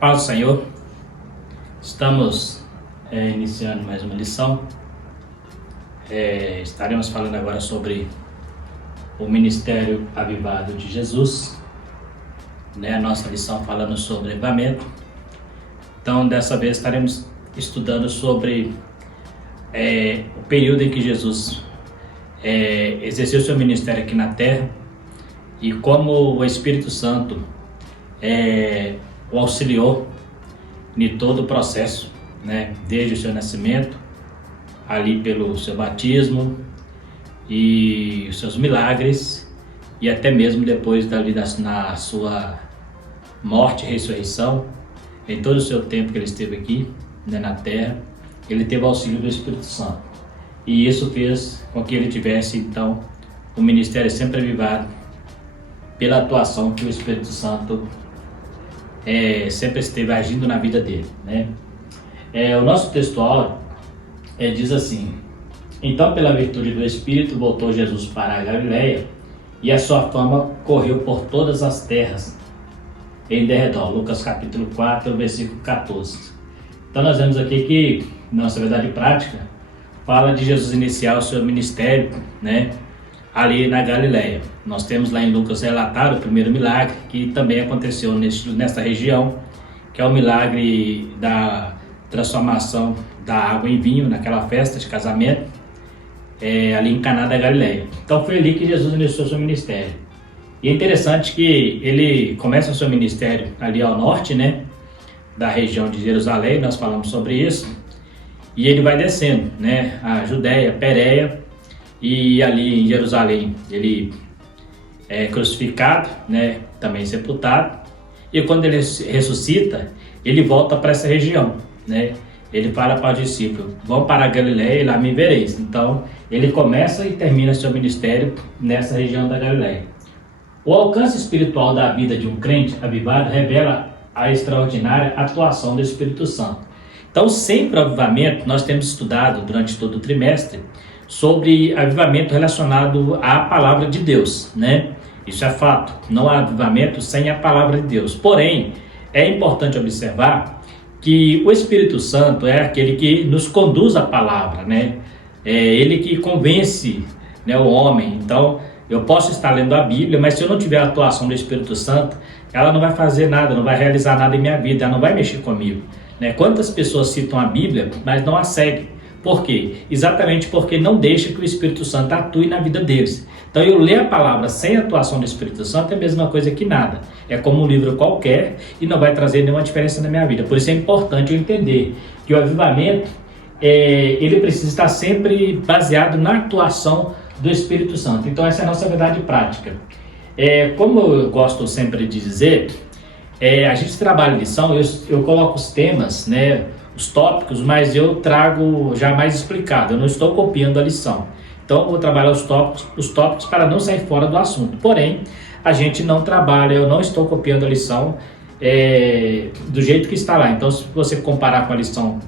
Paz do Senhor, estamos iniciando mais uma lição. Estaremos falando agora sobre o Ministério Avivado de Jesus, a nossa lição falando sobre avivamento. Então, dessa vez estaremos estudando sobre o período em que Jesus exerceu seu ministério aqui na Terra e como o Espírito Santo o auxiliou em todo o processo, desde o seu nascimento, ali pelo seu batismo e os seus milagres, e até mesmo depois na sua morte e ressurreição, em todo o seu tempo que ele esteve aqui na Terra, ele teve o auxílio do Espírito Santo. E isso fez com que ele tivesse, então, um ministério sempre avivado pela atuação que o Espírito Santo sempre esteve agindo na vida dele, O nosso textual diz assim: então, pela virtude do Espírito, voltou Jesus para a Galileia, e a sua fama correu por todas as terras em derredor. Lucas capítulo 4, versículo 14. Então nós vemos aqui que nossa verdade prática fala de Jesus iniciar o seu ministério, ali na Galileia. Nós temos lá em Lucas relatado o primeiro milagre, que também aconteceu nesta região, que é o milagre da transformação da água em vinho, naquela festa de casamento, ali em Caná da Galileia. Então foi ali que Jesus iniciou seu ministério. E é interessante que ele começa o seu ministério ali ao norte, da região de Jerusalém, nós falamos sobre isso, e ele vai descendo, a Judéia, Pérea, e ali em Jerusalém ele é crucificado, também sepultado, e quando ele ressuscita, ele volta para essa região, ele fala para os discípulos: vão para a Galileia e lá me vereis. Então ele começa e termina seu ministério nessa região da Galileia. O alcance espiritual da vida de um crente avivado revela a extraordinária atuação do Espírito Santo. Então, sempre o avivamento, nós temos estudado durante todo o trimestre sobre avivamento relacionado à palavra de Deus, Isso é fato, não há avivamento sem a palavra de Deus. Porém, é importante observar que o Espírito Santo é aquele que nos conduz à palavra, É ele que convence, o homem. Então, eu posso estar lendo a Bíblia, mas se eu não tiver a atuação do Espírito Santo, ela não vai fazer nada, não vai realizar nada em minha vida, ela não vai mexer comigo. Quantas pessoas citam a Bíblia, mas não a seguem? Por quê? Exatamente porque não deixa que o Espírito Santo atue na vida deles. Então eu ler a palavra sem a atuação do Espírito Santo é a mesma coisa que nada. É como um livro qualquer e não vai trazer nenhuma diferença na minha vida. Por isso é importante eu entender que o avivamento, ele precisa estar sempre baseado na atuação do Espírito Santo. Então essa é a nossa verdade prática. Como eu gosto sempre de dizer, a gente trabalha em lição, eu coloco os temas, os tópicos, mas eu trago já mais explicado, eu não estou copiando a lição. Então eu vou trabalhar os tópicos para não sair fora do assunto. Porém, a gente não trabalha, eu não estou copiando a lição do jeito que está lá. Então, se você comparar com a lição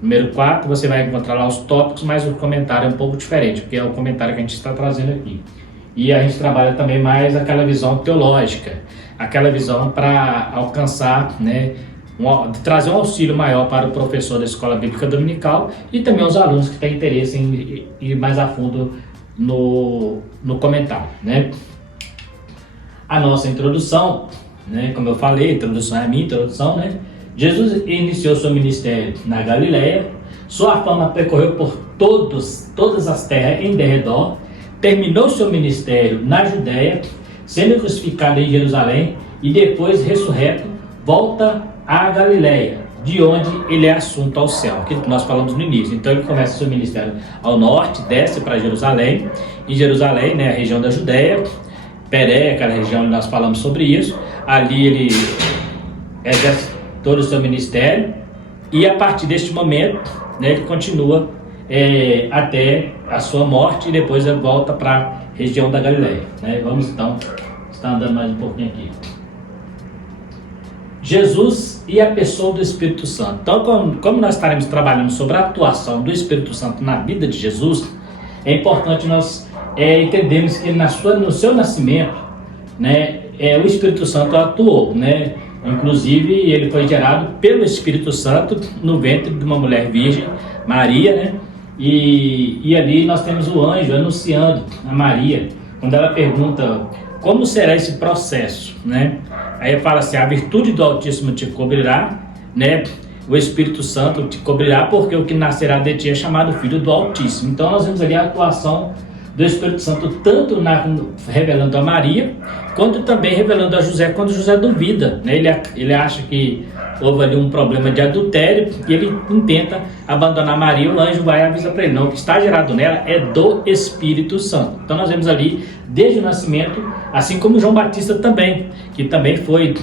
número 4, você vai encontrar lá os tópicos, mas o comentário é um pouco diferente, porque é o comentário que a gente está trazendo aqui. E a gente trabalha também mais aquela visão teológica, aquela visão para alcançar, trazer um auxílio maior para o professor da Escola Bíblica Dominical e também os alunos que têm interesse em ir mais a fundo no comentário, A nossa introdução, como eu falei, a introdução é a minha introdução, Jesus iniciou seu ministério na Galileia, sua fama percorreu por todas as terras em derredor, terminou seu ministério na Judéia, sendo crucificado em Jerusalém e depois ressurreto, volta à Galileia, de onde ele é assunto ao céu, que nós falamos no início. Então ele começa seu ministério ao norte, desce para Jerusalém, em Jerusalém, a região da Judéia, Pérea, aquela região onde nós falamos sobre isso, ali ele exerce todo o seu ministério e a partir deste momento, ele continua até a sua morte e depois ele volta para a região da Galileia. Vamos então estar andando mais um pouquinho aqui. Jesus e a pessoa do Espírito Santo. Então, como nós estaremos trabalhando sobre a atuação do Espírito Santo na vida de Jesus, é importante nós entendermos que no seu nascimento, o Espírito Santo atuou, Inclusive, ele foi gerado pelo Espírito Santo no ventre de uma mulher virgem, Maria, né? E ali nós temos o anjo anunciando a Maria, quando ela pergunta como será esse processo, né? Aí fala assim: a virtude do Altíssimo te cobrirá, né? O Espírito Santo te cobrirá, porque o que nascerá de ti é chamado Filho do Altíssimo. Então nós vemos ali a atuação do Espírito Santo, tanto revelando a Maria, quanto também revelando a José, quando José duvida, né? Ele acha que houve ali um problema de adultério, e ele intenta abandonar Maria. O anjo vai e avisa para ele: não, o que está gerado nela é do Espírito Santo. Então nós vemos ali, desde o nascimento, assim como João Batista também, que também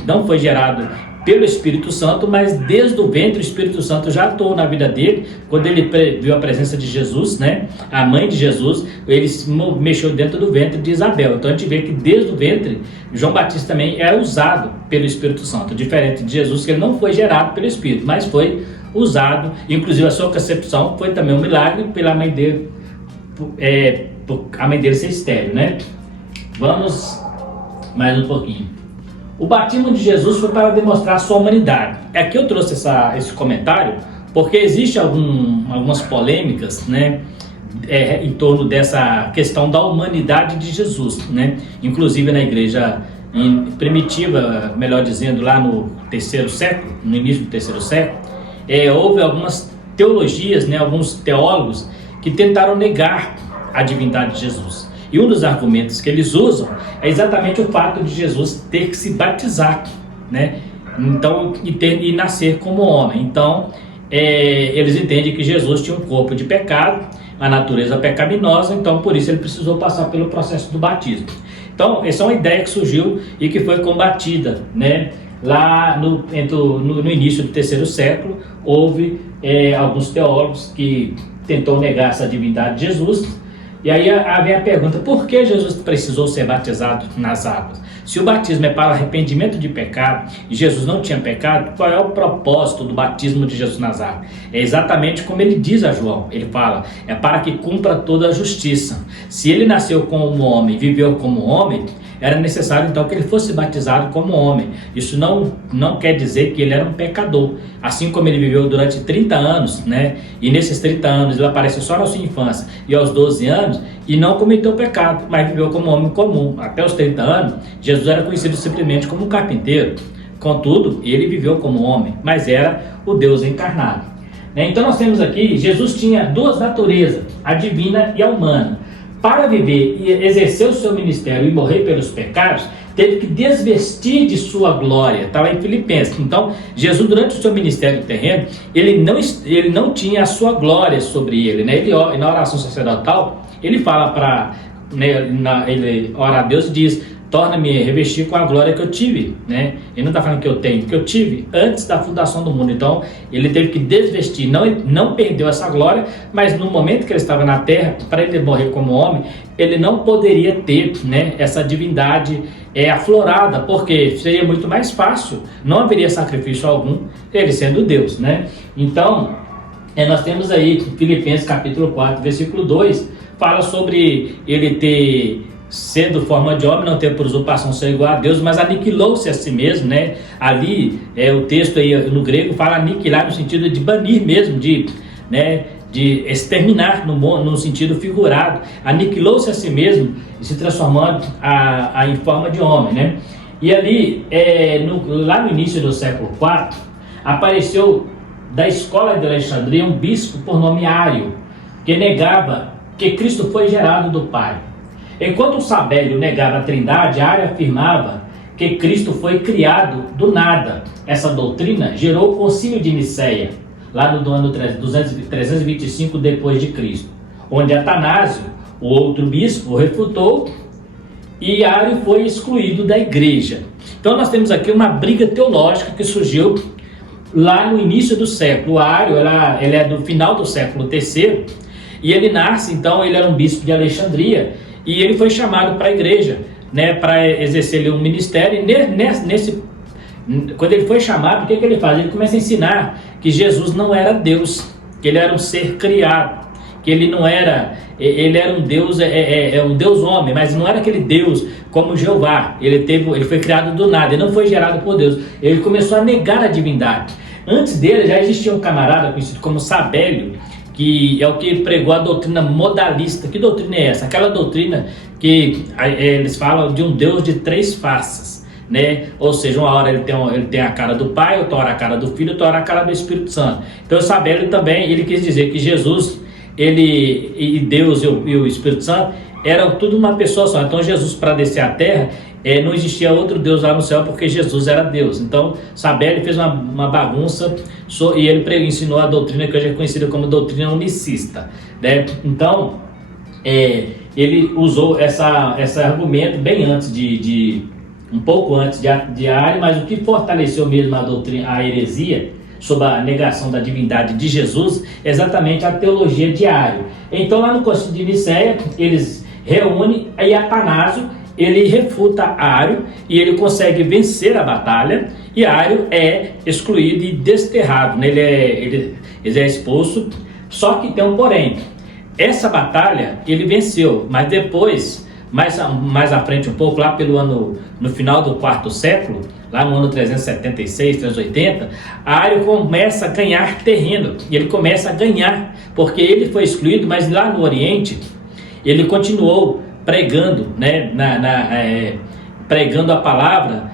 não foi gerado pelo Espírito Santo, mas desde o ventre o Espírito Santo já atuou na vida dele. Quando ele viu a presença de Jesus, né, a mãe de Jesus, ele se mexeu dentro do ventre de Isabel. Então a gente vê que desde o ventre João Batista também é usado pelo Espírito Santo, diferente de Jesus, que ele não foi gerado pelo Espírito, mas foi usado. Inclusive a sua concepção foi também um milagre pela mãe dele, a mãe dele ser estéril, né? Vamos mais um pouquinho. O batismo de Jesus foi para demonstrar a sua humanidade. Aqui eu trouxe esse comentário porque existe algumas polêmicas, né, em torno dessa questão da humanidade de Jesus, né? Inclusive na igreja primitiva, melhor dizendo, lá no terceiro século, no início do terceiro século, houve algumas teologias, né, alguns teólogos que tentaram negar a divindade de Jesus. E um dos argumentos que eles usam é exatamente o fato de Jesus ter que se batizar, né? Então, e nascer como homem. Então, eles entendem que Jesus tinha um corpo de pecado, a natureza pecaminosa, então por isso ele precisou passar pelo processo do batismo. Então, essa é uma ideia que surgiu e que foi combatida, né? Lá no início do terceiro século, houve alguns teólogos que tentou negar essa divindade de Jesus. E aí vem a pergunta: por que Jesus precisou ser batizado nas águas? Se o batismo é para arrependimento de pecado e Jesus não tinha pecado, qual é o propósito do batismo de Jesus nas águas? É exatamente como ele diz a João. Ele fala: é para que cumpra toda a justiça. Se ele nasceu como homem, viveu como homem, era necessário então que ele fosse batizado como homem. Isso não quer dizer que ele era um pecador. Assim como ele viveu durante 30 anos, né? E nesses 30 anos ele apareceu só na sua infância e aos 12 anos e não cometeu pecado, mas viveu como homem comum. Até os 30 anos, Jesus era conhecido simplesmente como um carpinteiro. Contudo, ele viveu como homem, mas era o Deus encarnado. Então nós temos aqui, Jesus tinha duas naturezas, a divina e a humana. Para viver e exercer o seu ministério e morrer pelos pecados, teve que desvestir de sua glória. Está lá em Filipenses. Então, Jesus, durante o seu ministério terreno, ele não tinha a sua glória sobre ele, né? Na oração sacerdotal, ele fala ele ora a Deus e diz: torna-me revestir com a glória que eu tive, né? Ele não está falando que eu tenho, que eu tive antes da fundação do mundo. Então, ele teve que desvestir, não perdeu essa glória, mas no momento que ele estava na terra, para ele morrer como homem, ele não poderia ter, né, essa divindade aflorada, porque seria muito mais fácil, não haveria sacrifício algum, ele sendo Deus, né? Então, nós temos aí Filipenses capítulo 4, versículo 2, fala sobre ele ter sendo forma de homem, não ter por usurpação ser igual a Deus, mas aniquilou-se a si mesmo, né? Ali, o texto aí no grego fala aniquilar no sentido de banir mesmo, de exterminar no sentido figurado. Aniquilou-se a si mesmo e se transformando em forma de homem, né? E ali, lá no início do século IV, apareceu da escola de Alexandria um bispo por nome Ário, que negava que Cristo foi gerado do Pai. Enquanto o Sabélio negava a Trindade, Ário afirmava que Cristo foi criado do nada. Essa doutrina gerou o Concílio de Nicéia, lá no ano 325 depois de Cristo, onde Atanásio, o outro bispo, refutou e Ário foi excluído da igreja. Então nós temos aqui uma briga teológica que surgiu lá no início do século. O Ário ele é do final do século III e ele nasce, então ele era um bispo de Alexandria. E ele foi chamado para a igreja, né, para exercer ali um ministério. E quando ele foi chamado, o que ele faz? Ele começa a ensinar que Jesus não era Deus, que ele era um ser criado. que ele não era, ele era um Deus, um Deus homem, mas não era aquele Deus como Jeová. Ele foi criado do nada, ele não foi gerado por Deus. Ele começou a negar a divindade. Antes dele já existia um camarada conhecido como Sabélio, que é o que pregou a doutrina modalista. Que doutrina é essa? Aquela doutrina que eles falam de um Deus de três faces, né? Ou seja, uma hora ele tem a cara do Pai, outra hora a cara do Filho, outra hora a cara do Espírito Santo. Então o Sabélio também, ele quis dizer que Jesus, e Deus e o Espírito Santo eram tudo uma pessoa só. Então Jesus, para descer à terra, não existia outro Deus lá no céu, porque Jesus era Deus. Então Sabélio fez uma bagunça e ele ensinou a doutrina que hoje é conhecida como doutrina unicista, né? Então ele usou esse argumento bem antes um pouco antes de Ario, mas o que fortaleceu mesmo a doutrina, a heresia sobre a negação da divindade de Jesus, é exatamente a teologia de Ario. Então lá no Concílio de Nicéia eles reúnem, e Atanásio ele refuta Ario e ele consegue vencer a batalha, e Ario é excluído e desterrado, né? Ele é expulso. Só que tem um porém: essa batalha ele venceu, mas depois, mais à frente um pouco, lá no final do quarto século, lá no ano 376, 380, Ario começa a ganhar terreno, e ele começa a ganhar, porque ele foi excluído, mas lá no Oriente, ele continuou pregando, né, pregando a palavra,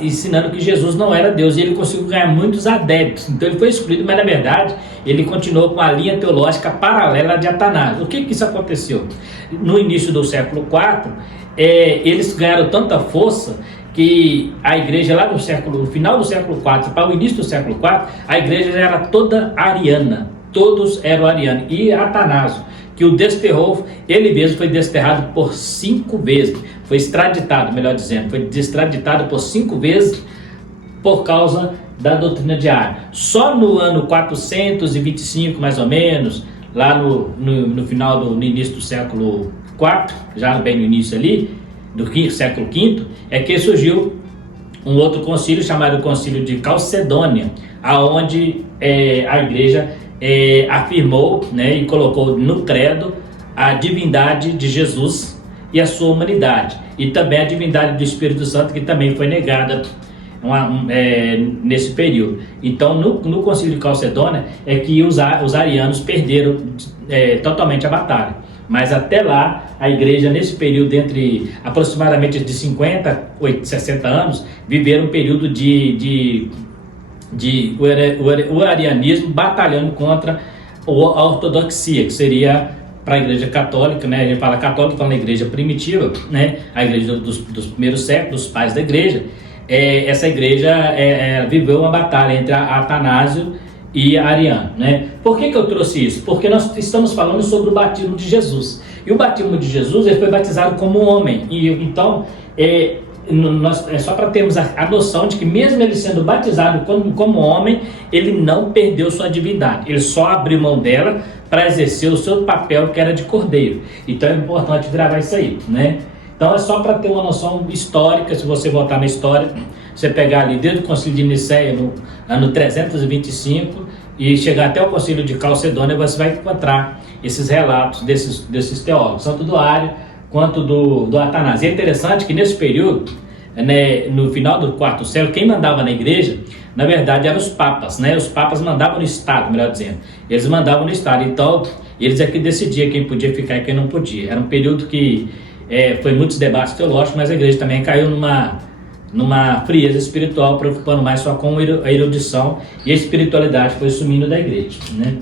ensinando que Jesus não era Deus, e ele conseguiu ganhar muitos adeptos. Então ele foi excluído, mas na verdade ele continuou com a linha teológica paralela de Atanásio. O que isso aconteceu? No início do século IV, eles ganharam tanta força que a igreja lá no final do século IV para o início do século IV, a igreja já era toda ariana, todos eram arianos. E Atanásio, que o desterrou, ele mesmo foi desterrado por 5 vezes, foi extraditado, melhor dizendo, foi extraditado por 5 vezes por causa da doutrina de Ario. Só no ano 425, mais ou menos, lá no início do século IV, já bem no início ali, do século V, é que surgiu um outro concílio chamado Concílio de Calcedônia, aonde a igreja afirmou, né, e colocou no credo a divindade de Jesus e a sua humanidade, e também a divindade do Espírito Santo, que também foi negada nesse período. Então no Concílio de Calcedônia é que os arianos perderam totalmente a batalha. Mas até lá, a igreja, nesse período, entre aproximadamente de 50 a 60 anos, viveram um período o arianismo batalhando contra a ortodoxia, que seria para a igreja católica, né? A gente fala católica, fala na igreja primitiva, né? A igreja dos primeiros séculos, os pais da igreja. Essa igreja viveu uma batalha entre Atanásio e Ariano, né? Por que eu trouxe isso? Porque nós estamos falando sobre o batismo de Jesus. E o batismo de Jesus, ele foi batizado como homem. E então, só para termos a noção de que mesmo ele sendo batizado como homem, ele não perdeu sua divindade. Ele só abriu mão dela para exercer o seu papel, que era de cordeiro. Então é importante gravar isso aí, né? Então é só para ter uma noção histórica. Se você voltar na história, você pegar ali desde o Concílio de Nicéia, no ano 325, e chegar até o Concílio de Calcedônia, você vai encontrar esses relatos desses teólogos, tanto do Ario quanto do Atanásio. E é interessante que nesse período, né, no final do quarto século, quem mandava na igreja, na verdade, eram os papas, né? Os papas mandavam no Estado, melhor dizendo. Eles mandavam no Estado, então eles é que decidiam quem podia ficar e quem não podia. Era um período que foi muitos debates teológicos, mas a igreja também caiu numa frieza espiritual, preocupando mais só com a erudição, e a espiritualidade foi sumindo da igreja, né?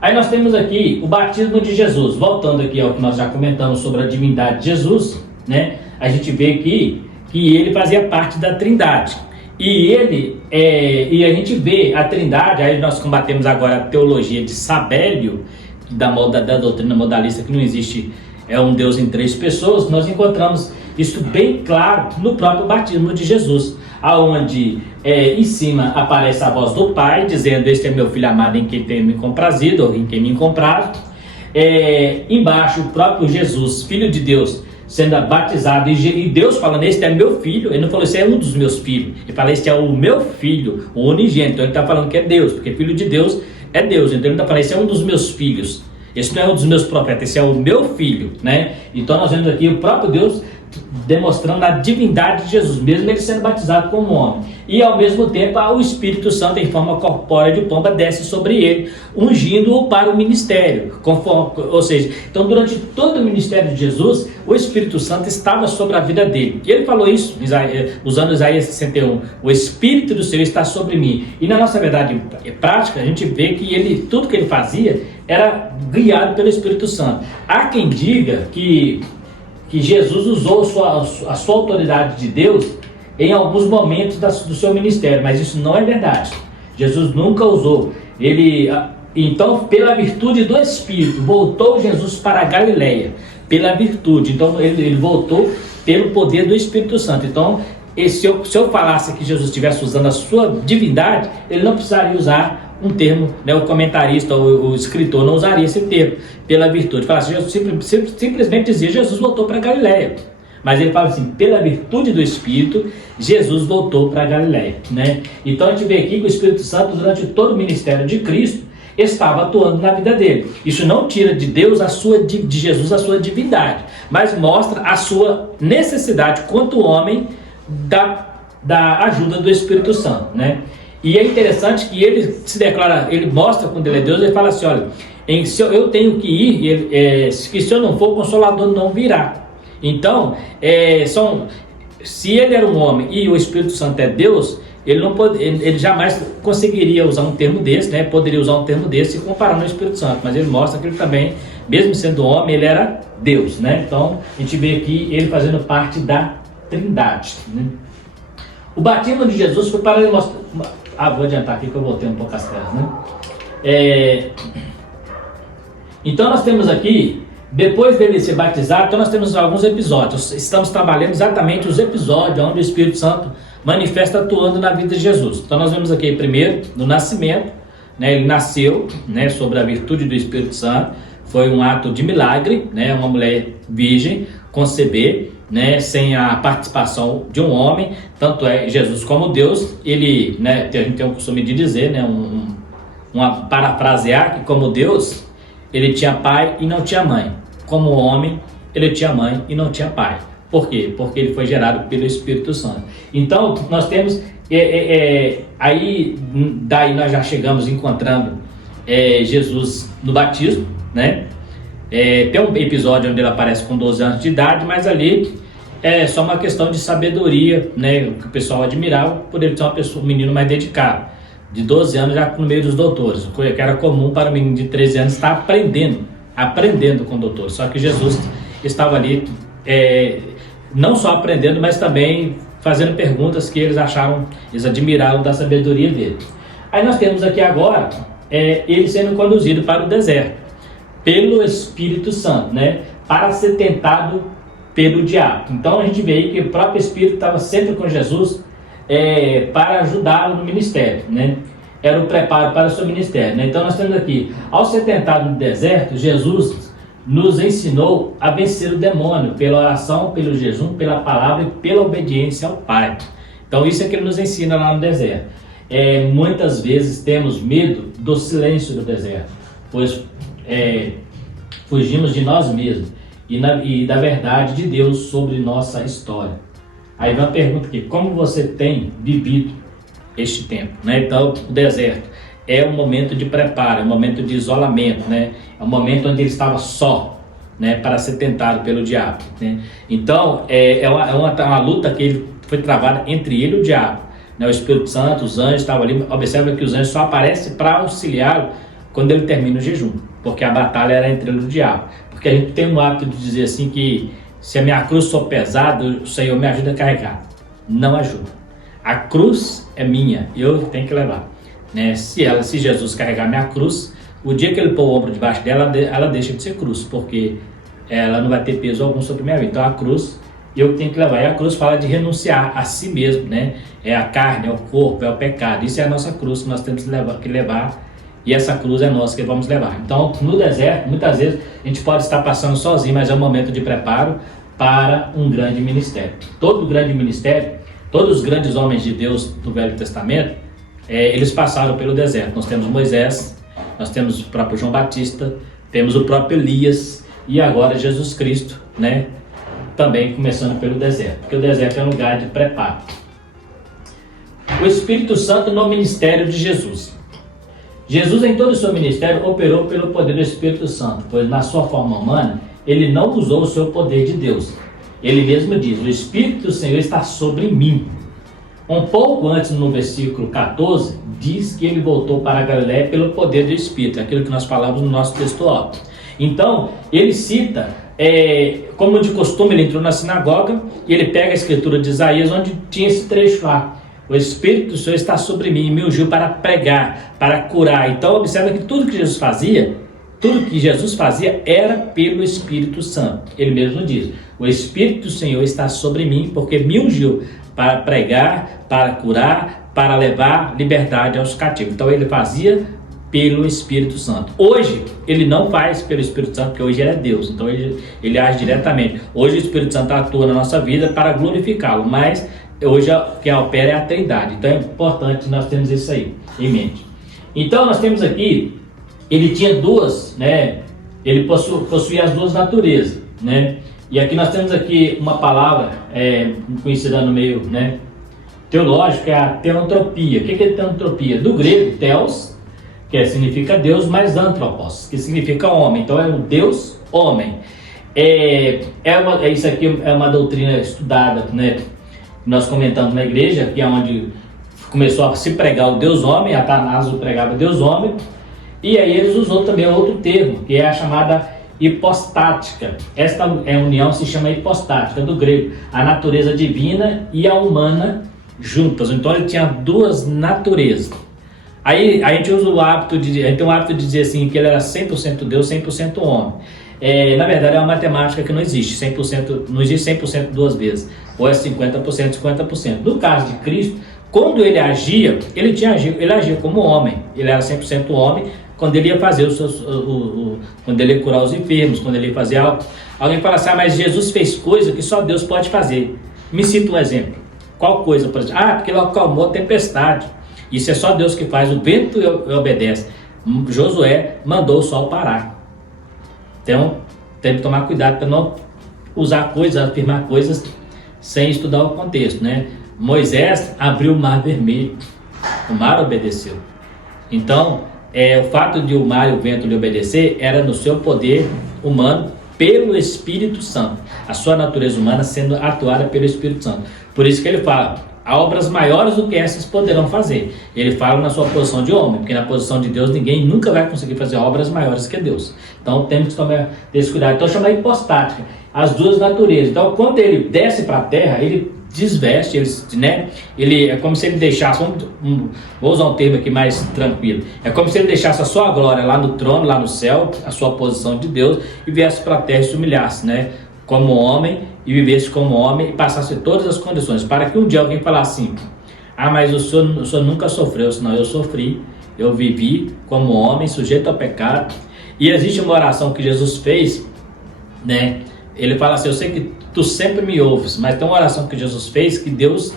Aí nós temos aqui o batismo de Jesus. Voltando aqui ao que nós já comentamos sobre a divindade de Jesus, né? A gente vê aqui que ele fazia parte da Trindade. E a gente vê a Trindade, aí nós combatemos agora a teologia de Sabélio, da doutrina modalista, que não existe um Deus em 3 pessoas. Nós encontramos isso bem claro no próprio batismo de Jesus, aonde em cima aparece a voz do Pai, dizendo: "Este é meu Filho amado, em quem tenho me comprazido", ou "em quem me comprado". Embaixo, o próprio Jesus, Filho de Deus, sendo batizado, e Deus falando: "Este é meu filho". Ele não falou: "Esse é um dos meus filhos", ele fala: "Este é o meu filho, o unigênito". Então ele está falando que é Deus, porque Filho de Deus é Deus. Então ele está falando, esse é um dos meus filhos. Esse não é um dos meus profetas, esse é o meu filho, né? Então nós vemos aqui o próprio Deus demonstrando a divindade de Jesus, mesmo ele sendo batizado como homem. E ao mesmo tempo o Espírito Santo em forma corpórea de pomba desce sobre ele, ungindo-o para o ministério. Ou seja, então durante todo o ministério de Jesus, o Espírito Santo estava sobre a vida dele. E ele falou isso, usando Isaías 61, o Espírito do Senhor está sobre mim. E na nossa verdade prática, a gente vê que tudo que ele fazia era guiado pelo Espírito Santo. Há quem diga que Jesus usou a sua autoridade de Deus em alguns momentos do seu ministério, mas isso não é verdade. Jesus nunca usou. Então, pela virtude do Espírito, voltou Jesus para a Galileia, pela virtude. Então, ele voltou pelo poder do Espírito Santo. Então, se eu falasse que Jesus estivesse usando a sua divindade, ele não precisaria usar um termo, né? O comentarista ou o escritor não usaria esse termo, pela virtude. Falasse, simplesmente dizia, Jesus voltou para a Galileia. Mas ele fala assim, pela virtude do Espírito, Jesus voltou para a Galileia, né? Então a gente vê aqui que o Espírito Santo, durante todo o ministério de Cristo, estava atuando na vida dele. Isso não tira de Deus de Jesus a sua divindade, mas mostra a sua necessidade quanto homem da ajuda do Espírito Santo, né? E é interessante que ele se declara, ele mostra quando ele é Deus, ele fala assim, olha, eu tenho que ir, que se eu não for, o Consolador não virá. Então, se ele era um homem e o Espírito Santo é Deus, ele jamais conseguiria usar um termo desse, né? Poderia usar um termo desse e comparar no Espírito Santo, mas ele mostra que ele também, mesmo sendo homem, ele era Deus, né? Então, a gente vê aqui ele fazendo parte da Trindade, né? O batismo de Jesus foi para ele mostrar... vou adiantar aqui que eu voltei um pouco as terras, né? Então nós temos aqui, depois dele ser batizado, então nós temos alguns episódios. Estamos trabalhando exatamente os episódios onde o Espírito Santo manifesta atuando na vida de Jesus. Então nós vemos aqui primeiro, no nascimento, né? Ele nasceu, né, sobre a virtude do Espírito Santo. Foi um ato de milagre, né? Uma mulher virgem conceber, né, sem a participação de um homem. Tanto é Jesus como Deus, ele, né, a gente tem o costume de dizer, né, uma parafrasear que como Deus, ele tinha pai e não tinha mãe. Como homem, ele tinha mãe e não tinha pai. Por quê? Porque ele foi gerado pelo Espírito Santo. Então, nós temos, daí nós já chegamos encontrando Jesus no batismo, né? Tem um episódio onde ele aparece com 12 anos de idade, mas ali é só uma questão de sabedoria, né? Que o pessoal admirava por ele ser um menino mais dedicado. De 12 anos já no meio dos doutores, o que era comum para um menino de 13 anos estar aprendendo com o doutor. Só que Jesus estava ali não só aprendendo, mas também fazendo perguntas que eles admiraram da sabedoria dele. Aí nós temos aqui agora ele sendo conduzido para o deserto pelo Espírito Santo, né? Para ser tentado pelo diabo. Então a gente vê aí que o próprio Espírito estava sempre com Jesus para ajudá-lo no ministério, né? Era o preparo para o seu ministério, né? Então nós temos aqui, ao ser tentado no deserto, Jesus nos ensinou a vencer o demônio pela oração, pelo jejum, pela palavra e pela obediência ao Pai. Então isso é que ele nos ensina lá no deserto. Muitas vezes temos medo do silêncio do deserto, pois fugimos de nós mesmos e da verdade de Deus sobre nossa história. Aí vem uma pergunta aqui, como você tem vivido este tempo, né? Então o deserto é um momento de preparo, é um momento de isolamento, né? É um momento onde ele estava só, né? Para ser tentado pelo diabo, né? Então é uma luta que foi travada entre ele e o diabo, né? O Espírito Santo, os anjos estavam ali. Observa que os anjos só aparecem para auxiliá-lo quando ele termina o jejum, porque a batalha era entre ele e o diabo. Porque a gente tem um hábito de dizer assim que se a minha cruz for pesada, o Senhor me ajuda a carregar. Não ajuda. A cruz é minha, eu tenho que levar, né? Se Jesus carregar minha cruz, o dia que ele pôr o ombro debaixo dela, ela deixa de ser cruz, porque ela não vai ter peso algum sobre minha vida. Então a cruz eu tenho que levar. E a cruz fala de renunciar a si mesmo, né? É a carne, é o corpo, é o pecado. Isso é a nossa cruz que nós temos que levar. E essa cruz é nossa que vamos levar. Então, no deserto, muitas vezes, a gente pode estar passando sozinho, mas é um momento de preparo para um grande ministério. Todo grande ministério, todos os grandes homens de Deus do Velho Testamento, eles passaram pelo deserto. Nós temos Moisés, nós temos o próprio João Batista, temos o próprio Elias e agora Jesus Cristo, né? Também começando pelo deserto, porque o deserto é um lugar de preparo. O Espírito Santo no ministério de Jesus. Jesus, em todo o seu ministério, operou pelo poder do Espírito Santo, pois na sua forma humana, ele não usou o seu poder de Deus. Ele mesmo diz: o Espírito do Senhor está sobre mim. Um pouco antes, no versículo 14, diz que ele voltou para a Galiléia pelo poder do Espírito, aquilo que nós falamos no nosso textual. Então, ele cita, como de costume, ele entrou na sinagoga e ele pega a escritura de Isaías, onde tinha esse trecho lá: o Espírito do Senhor está sobre mim e me ungiu para pregar, para curar. Então, observa que tudo que Jesus fazia era pelo Espírito Santo. Ele mesmo diz: o Espírito do Senhor está sobre mim porque me ungiu para pregar, para curar, para levar liberdade aos cativos. Então ele fazia pelo Espírito Santo. Hoje ele não faz pelo Espírito Santo, porque hoje ele é Deus, então ele age diretamente. Hoje o Espírito Santo atua na nossa vida para glorificá-lo, mas hoje quem opera é a Trindade. Então é importante nós termos isso aí em mente. Então nós temos aqui, ele tinha duas, né? Ele possuía as duas naturezas, né? E aqui nós temos aqui uma palavra conhecida no meio, né, teológico, que é a teantropia. O que é teantropia? Do grego, theos, que significa Deus, mais anthropos, que significa homem. Então é o Deus homem. Isso aqui é uma doutrina estudada, né? Nós comentamos na igreja, que é onde começou a se pregar o Deus homem. Atanásio pregava Deus homem. E aí eles usou também outro termo, que é a chamada hipostática. Esta união se chama hipostática, do grego, a natureza divina e a humana juntas. Então ele tinha duas naturezas. Aí a gente usa a gente tem o hábito de dizer assim, que ele era 100% Deus, 100% homem. Na verdade é uma matemática que não existe 100%, não existe 100% duas vezes, ou é 50%, 50%. No caso de Cristo, quando ele agia, ele agia como homem, ele era 100% homem. Quando ele ia fazer quando ele ia curar os enfermos, quando ele ia fazer algo, alguém fala assim: mas Jesus fez coisa que só Deus pode fazer. Me cita um exemplo. Qual coisa? Por exemplo, porque ele acalmou a tempestade. Isso é só Deus que faz. O vento obedece. Josué mandou o sol parar. Então, tem que tomar cuidado para não usar coisas, afirmar coisas sem estudar o contexto, né? Moisés abriu o mar vermelho. O mar obedeceu. Então, o fato de o mar e o vento lhe obedecer era no seu poder humano pelo Espírito Santo, a sua natureza humana sendo atuada pelo Espírito Santo. Por isso que ele fala: há obras maiores do que essas poderão fazer. Ele fala na sua posição de homem, porque na posição de Deus ninguém nunca vai conseguir fazer obras maiores que Deus. Então temos que tomar esse cuidado. Então chama hipostática, as duas naturezas. Então quando ele desce para a terra, ele desveste, né? Ele é como se ele deixasse, vou usar um termo aqui mais tranquilo, é como se ele deixasse a sua glória lá no trono, lá no céu, a sua posição de Deus, e viesse para a terra e se humilhasse, né, como homem, e vivesse como homem e passasse todas as condições, para que um dia alguém falasse assim: mas o senhor nunca sofreu. Senão eu sofri, eu vivi como homem, sujeito ao pecado. E existe uma oração que Jesus fez, né? Ele fala assim: eu sei que tu sempre me ouves, mas tem uma oração que Jesus fez que Deus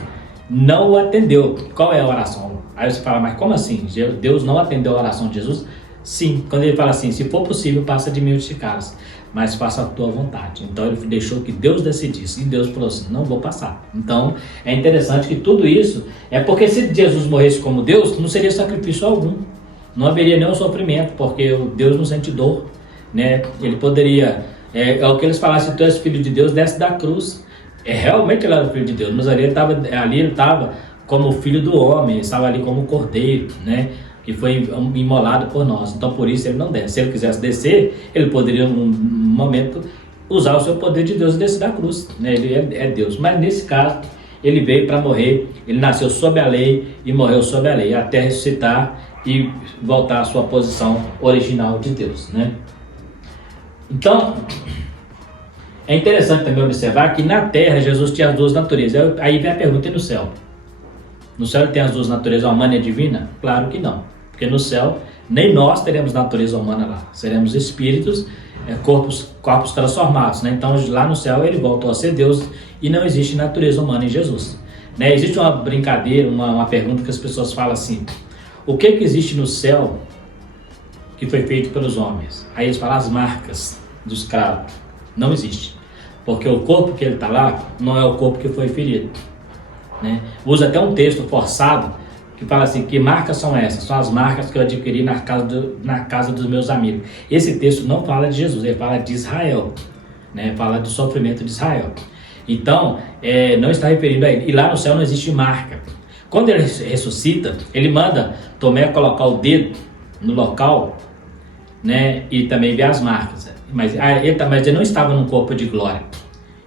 não o atendeu. Qual é a oração? Aí você fala: mas como assim? Deus não atendeu a oração de Jesus? Sim, quando ele fala assim: se for possível, passa de mim este cálice, mas faça a tua vontade. Então ele deixou que Deus decidisse, e Deus falou assim: não vou passar. Então é interessante que tudo isso é porque se Jesus morresse como Deus, não seria sacrifício algum, não haveria nenhum sofrimento, porque Deus não sente dor, né? Ele poderia... É o que eles falaram: se tu és filho de Deus, desce da cruz. Realmente ele era filho de Deus, mas ali ele estava como filho do homem, ele estava ali como cordeiro, né, que foi imolado por nós. Então por isso ele não desce. Se ele quisesse descer, ele poderia num momento usar o seu poder de Deus e descer da cruz, né? Ele é Deus, mas nesse caso ele veio para morrer. Ele nasceu sob a lei e morreu sob a lei, até ressuscitar e voltar à sua posição original de Deus, né? Então, é interessante também observar que na terra Jesus tinha as duas naturezas. Aí vem a pergunta: e no céu? No céu ele tem as duas naturezas, a humana e a divina? Claro que não, porque no céu nem nós teremos natureza humana lá. Seremos espíritos, corpos transformados, né? Então lá no céu ele voltou a ser Deus e não existe natureza humana em Jesus, né? Existe uma brincadeira, uma pergunta que as pessoas falam assim: o que existe no céu que foi feito pelos homens. Aí eles falam as marcas do escravo. Não existe. Porque o corpo que ele está lá não é o corpo que foi ferido. Né? Usa até um texto forçado que fala assim, que marcas são essas? São as marcas que eu adquiri na casa dos meus amigos. Esse texto não fala de Jesus, ele fala de Israel. Né? Fala do sofrimento de Israel. Então, não está referindo a ele. E lá no céu não existe marca. Quando ele ressuscita, ele manda Tomé colocar o dedo no local, né? E também ver as marcas. Mas ele não estava num corpo de glória.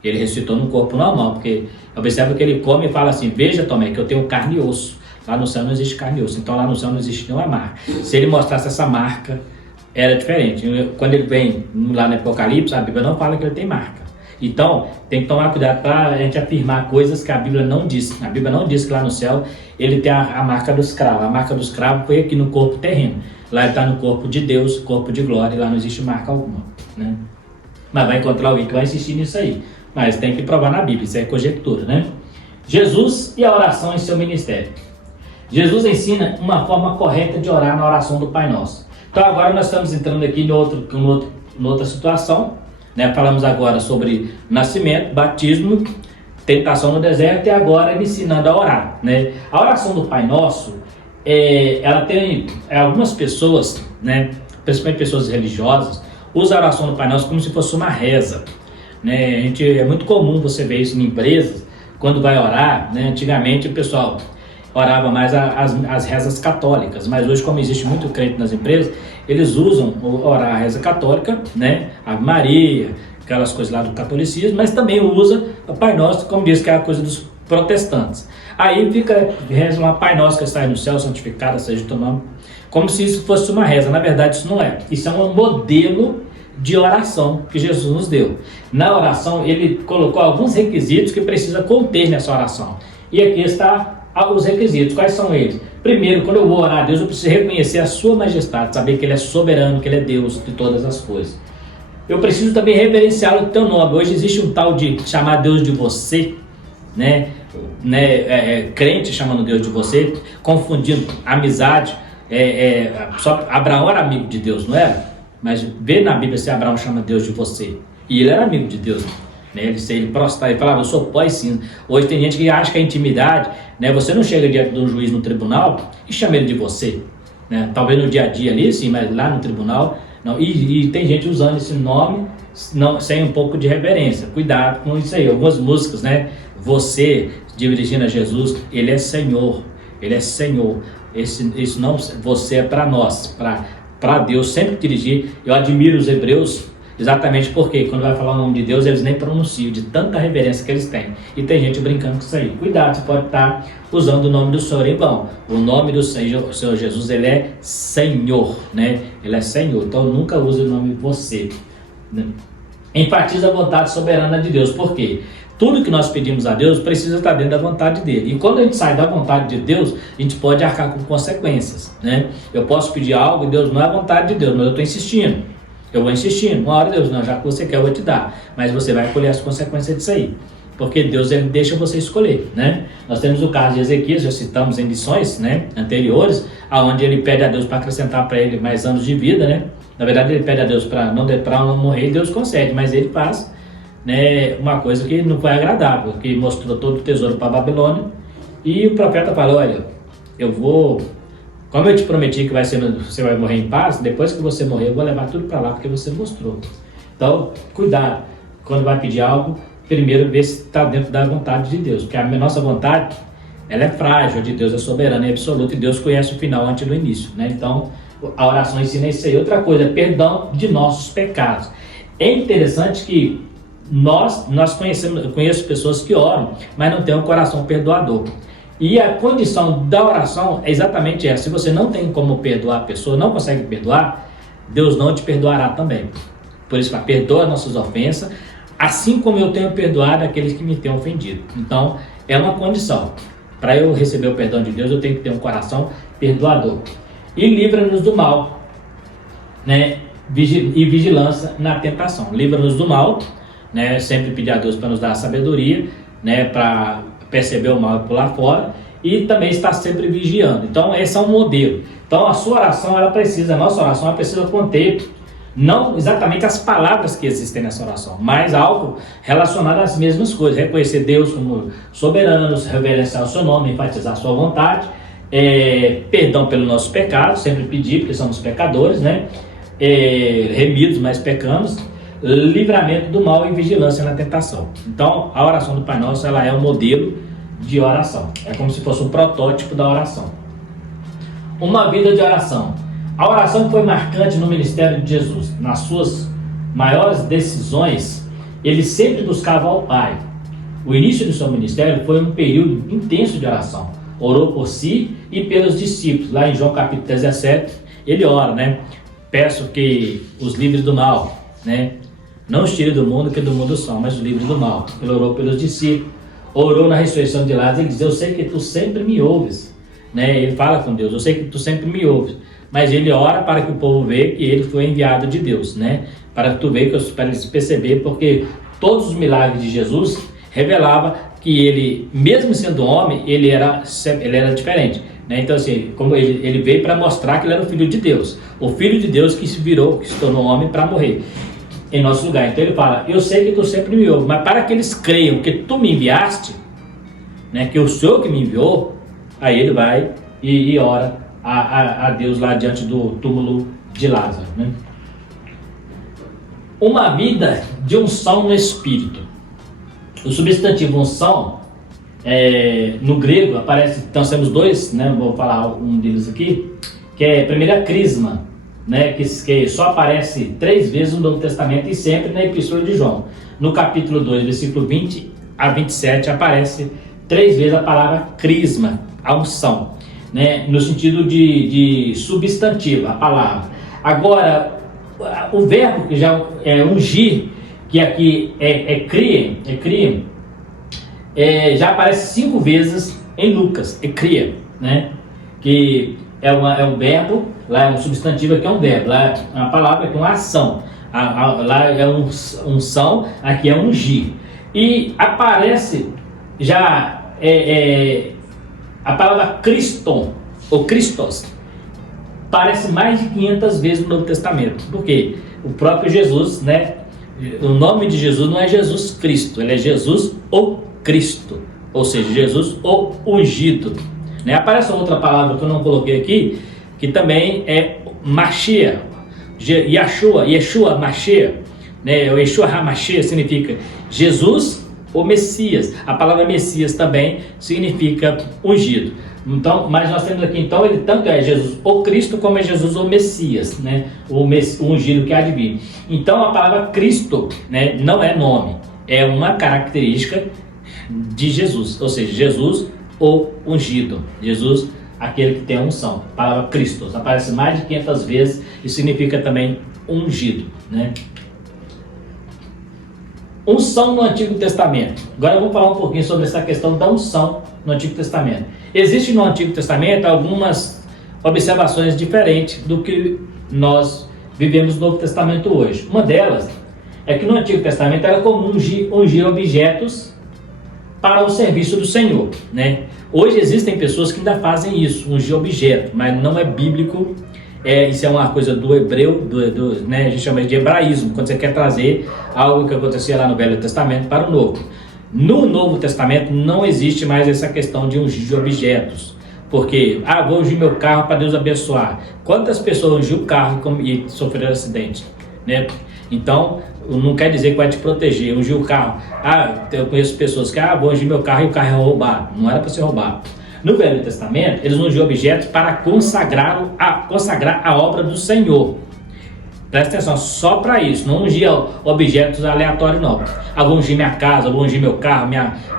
Ele ressuscitou num corpo normal, porque observa que ele come e fala assim, veja Tomé, que eu tenho carne e osso. Lá no céu não existe carne e osso, então lá no céu não existe nenhuma marca. Se ele mostrasse essa marca, era diferente. Quando ele vem lá no Apocalipse, a Bíblia não fala que ele tem marca. Então, tem que tomar cuidado para a gente afirmar coisas que a Bíblia não diz. A Bíblia não diz que lá no céu ele tem a marca do escravo. A marca do escravo foi aqui no corpo terreno. Lá ele está no corpo de Deus, corpo de glória, e lá não existe marca alguma. Né? Mas vai encontrar alguém que vai insistir nisso aí. Mas tem que provar na Bíblia, isso é conjectura, né? Jesus e a oração em seu ministério. Jesus ensina uma forma correta de orar na oração do Pai Nosso. Então agora nós estamos entrando aqui em outra situação, né? Falamos agora sobre nascimento, batismo, tentação no deserto e agora ele ensinando a orar, né? A oração do Pai Nosso, ela tem algumas pessoas, né? Principalmente pessoas religiosas, usam a oração do Pai Nosso como se fosse uma reza, né? É muito comum você ver isso em empresas, quando vai orar, né? Antigamente o pessoal orava mais as rezas católicas, mas hoje, como existe muito crente nas empresas, eles usam orar a reza católica, né? Ave Maria, aquelas coisas lá do catolicismo, mas também usa o Pai Nosso, como diz que é a coisa dos protestantes. Aí reza uma Pai Nosso que está no céu, santificado seja o teu nome, como se isso fosse uma reza. Na verdade, isso não é. Isso é um modelo de oração que Jesus nos deu. Na oração, ele colocou alguns requisitos que precisa conter nessa oração. E aqui está os requisitos. Quais são eles? Primeiro, quando eu vou orar a Deus, eu preciso reconhecer a sua majestade, saber que Ele é soberano, que Ele é Deus de todas as coisas. Eu preciso também reverenciar o teu nome. Hoje existe um tal de chamar Deus de você, né? Crente chamando Deus de você, confundindo amizade. Só Abraão era amigo de Deus, não era? Mas vê na Bíblia se Abraão chama Deus de você. E ele era amigo de Deus. Né? Ele prostrava, ele falava, eu sou pó e cinza. Hoje tem gente que acha que a intimidade, né? Você não chega diante de um juiz no tribunal e chama ele de você. Né? Talvez no dia a dia ali, sim, mas lá no tribunal, não. E tem gente usando esse nome sem um pouco de reverência. Cuidado com isso aí. Algumas músicas, né? Você, dirigindo a Jesus, Ele é Senhor. Ele é Senhor. Isso não, você é para nós, para Deus sempre dirigir. Eu admiro os hebreus, exatamente porque quando vai falar o nome de Deus, eles nem pronunciam, de tanta reverência que eles têm. E tem gente brincando com isso aí. Cuidado, você pode estar usando o nome do Senhor em vão. O nome do Senhor Jesus, Ele é Senhor, né? Ele é Senhor, então nunca use o nome você. Né? Enfatiza a vontade soberana de Deus. Por quê? Tudo que nós pedimos a Deus precisa estar dentro da vontade dele. E quando a gente sai da vontade de Deus, a gente pode arcar com consequências, né? Eu posso pedir algo e Deus não é a vontade de Deus, mas eu estou insistindo. Eu vou insistindo. Uma hora Deus, não, já que você quer, eu vou te dar. Mas você vai colher as consequências disso aí. Porque Deus, ele deixa você escolher, né? Nós temos o caso de Ezequias, já citamos em lições, né, anteriores, onde ele pede a Deus para acrescentar para ele mais anos de vida, né? Na verdade, ele pede a Deus para não morrer, Deus concede, mas ele faz, né, uma coisa que não foi agradável, que mostrou todo o tesouro para a Babilônia. E o profeta falou, olha, como eu te prometi que você vai morrer em paz, depois que você morrer, eu vou levar tudo para lá, porque você mostrou. Então, cuidado, quando vai pedir algo, primeiro ver se está dentro da vontade de Deus, porque a nossa vontade, ela é frágil, a de Deus é soberana e absoluta, e Deus conhece o final antes do início, né? Então, a oração ensina isso aí. Outra coisa, perdão de nossos pecados. É interessante que eu conheço pessoas que oram, mas não têm um coração perdoador. E a condição da oração é exatamente essa. Se você não tem como perdoar a pessoa, não consegue perdoar, Deus não te perdoará também. Por isso, perdoa nossas ofensas, assim como eu tenho perdoado aqueles que me têm ofendido. Então, é uma condição. Para eu receber o perdão de Deus, eu tenho que ter um coração perdoador. E livra-nos do mal, né? E vigilância na tentação. Livra-nos do mal, né? Sempre pedir a Deus para nos dar a sabedoria, né? Para perceber o mal e pular fora. e também está sempre vigiando. Então esse é um modelo. Então a sua oração, a nossa oração, ela precisa conter não exatamente as palavras que existem nessa oração, mas algo relacionado às mesmas coisas. Reconhecer Deus como soberano, reverenciar o seu nome, enfatizar a sua vontade, perdão pelos nossos pecados, sempre pedir, porque somos pecadores, né? Remidos, mas pecamos, livramento do mal e vigilância na tentação. Então a oração do Pai Nosso, ela é um modelo de oração, é como se fosse um protótipo da oração. Uma vida de oração. A oração foi marcante no ministério de Jesus. Nas suas maiores decisões, ele sempre buscava ao Pai. O início do seu ministério foi um período intenso de oração. Orou por si e pelos discípulos. Lá em João capítulo 17, ele ora, né? Peço que os livres do mal, né? Não os tire do mundo, que do mundo são, mas os livres do mal. Ele orou pelos discípulos. Orou na ressurreição de Lázaro e diz: eu sei que tu sempre me ouves, né? Ele fala com Deus: eu sei que tu sempre me ouves. Mas ele ora para que o povo veja que ele foi enviado de Deus, né? Para que tu veja, para eles perceber, porque todos os milagres de Jesus revelavam que ele, mesmo sendo homem, ele era diferente, né? Então assim, como ele veio para mostrar que ele era o Filho de Deus, o Filho de Deus que se tornou homem para morrer em nosso lugar. Então ele fala: eu sei que tu sempre me ouves, mas para que eles creiam que tu me enviaste, né? Que o Senhor que me enviou, aí ele vai e ora a Deus lá diante do túmulo de Lázaro, né? Uma vida de unção no Espírito. O substantivo unção, no grego aparece, então temos dois, né? Vou falar um deles aqui, que é primeiro a crisma, né? Que só aparece 3 vezes no Novo Testamento e sempre na Epístola de João. No capítulo 2, versículo 20 a 27, aparece 3 vezes a palavra crisma, a unção, né, no sentido de substantivo, a palavra. Agora, o verbo que já é ungir, que aqui criem, já aparece 5 vezes em Lucas, cria, né, que é um verbo, lá é um substantivo, aqui é um verbo, lá é uma palavra, aqui é uma ação, lá é unção, aqui é ungir. E aparece já a palavra Christon, ou Christos, aparece mais de 500 vezes no Novo Testamento. Por quê? O próprio Jesus, né? O nome de Jesus não é Jesus Cristo, ele é Jesus o Cristo, ou seja, Jesus o ungido, né? Aparece outra palavra que eu não coloquei aqui, que também é Mashiach, Yeshua Mashiach, né? O Yeshua HaMashiach significa Jesus o Messias. A palavra Messias também significa ungido. Então, mas nós temos aqui, então, ele tanto é Jesus o Cristo, como é Jesus o Messias, né? O ungido que há de vir. Então, a palavra Cristo, né, não é nome, é uma característica de Jesus, ou seja, Jesus o ungido, Jesus aquele que tem a unção. A palavra Cristo aparece mais de 500 vezes e significa também ungido, né? Unção no Antigo Testamento. Agora vamos falar um pouquinho sobre essa questão da unção no Antigo Testamento. Existe no Antigo Testamento algumas observações diferentes do que nós vivemos no Novo Testamento hoje. Uma delas é que no Antigo Testamento era comum ungir objetos para o serviço do Senhor, né? Hoje existem pessoas que ainda fazem isso, ungir objeto, mas não é bíblico. Isso é uma coisa do hebreu, né, a gente chama de hebraísmo, quando você quer trazer algo que acontecia lá no Velho Testamento para o Novo. No Novo Testamento não existe mais essa questão de ungir de objetos, porque, vou ungir meu carro para Deus abençoar. Quantas pessoas ungiram o carro e sofreram acidente, né? Então, não quer dizer que vai te proteger. Ungir o carro, eu conheço pessoas que, vou ungir meu carro e o carro é roubado. Não era para ser roubado. No Velho Testamento, eles ungiam objetos para consagrar a obra do Senhor. Presta atenção, só para isso. Não ungia objetos aleatórios, não. Vou ungir minha casa, vou ungir meu carro,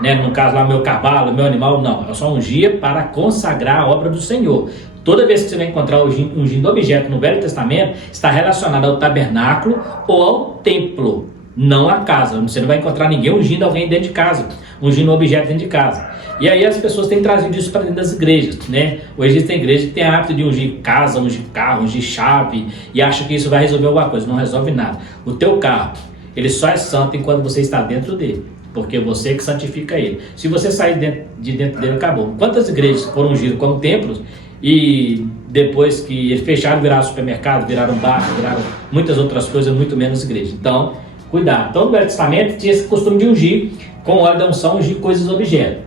no caso lá, meu cavalo, meu animal, não. Eu só ungia para consagrar a obra do Senhor. Toda vez que você vai encontrar ungindo objeto no Velho Testamento, está relacionado ao tabernáculo ou ao templo, não à casa. Você não vai encontrar ninguém ungindo alguém dentro de casa, ungindo um objeto dentro de casa. E aí as pessoas têm trazido isso para dentro das igrejas, né? Hoje existem igrejas que têm a hábito de ungir casa, ungir carro, ungir chave, e acham que isso vai resolver alguma coisa. Não resolve nada. O teu carro, ele só é santo enquanto você está dentro dele. porque você que santifica ele. Se você sair de dentro dele, acabou. Quantas igrejas foram ungidas como templos e depois que eles fecharam, viraram supermercado, viraram bar, viraram muitas outras coisas, muito menos igreja. Então, cuidado. Então, no Velho Testamento tinha esse costume de ungir, com óleo da unção, ungir coisas objetos.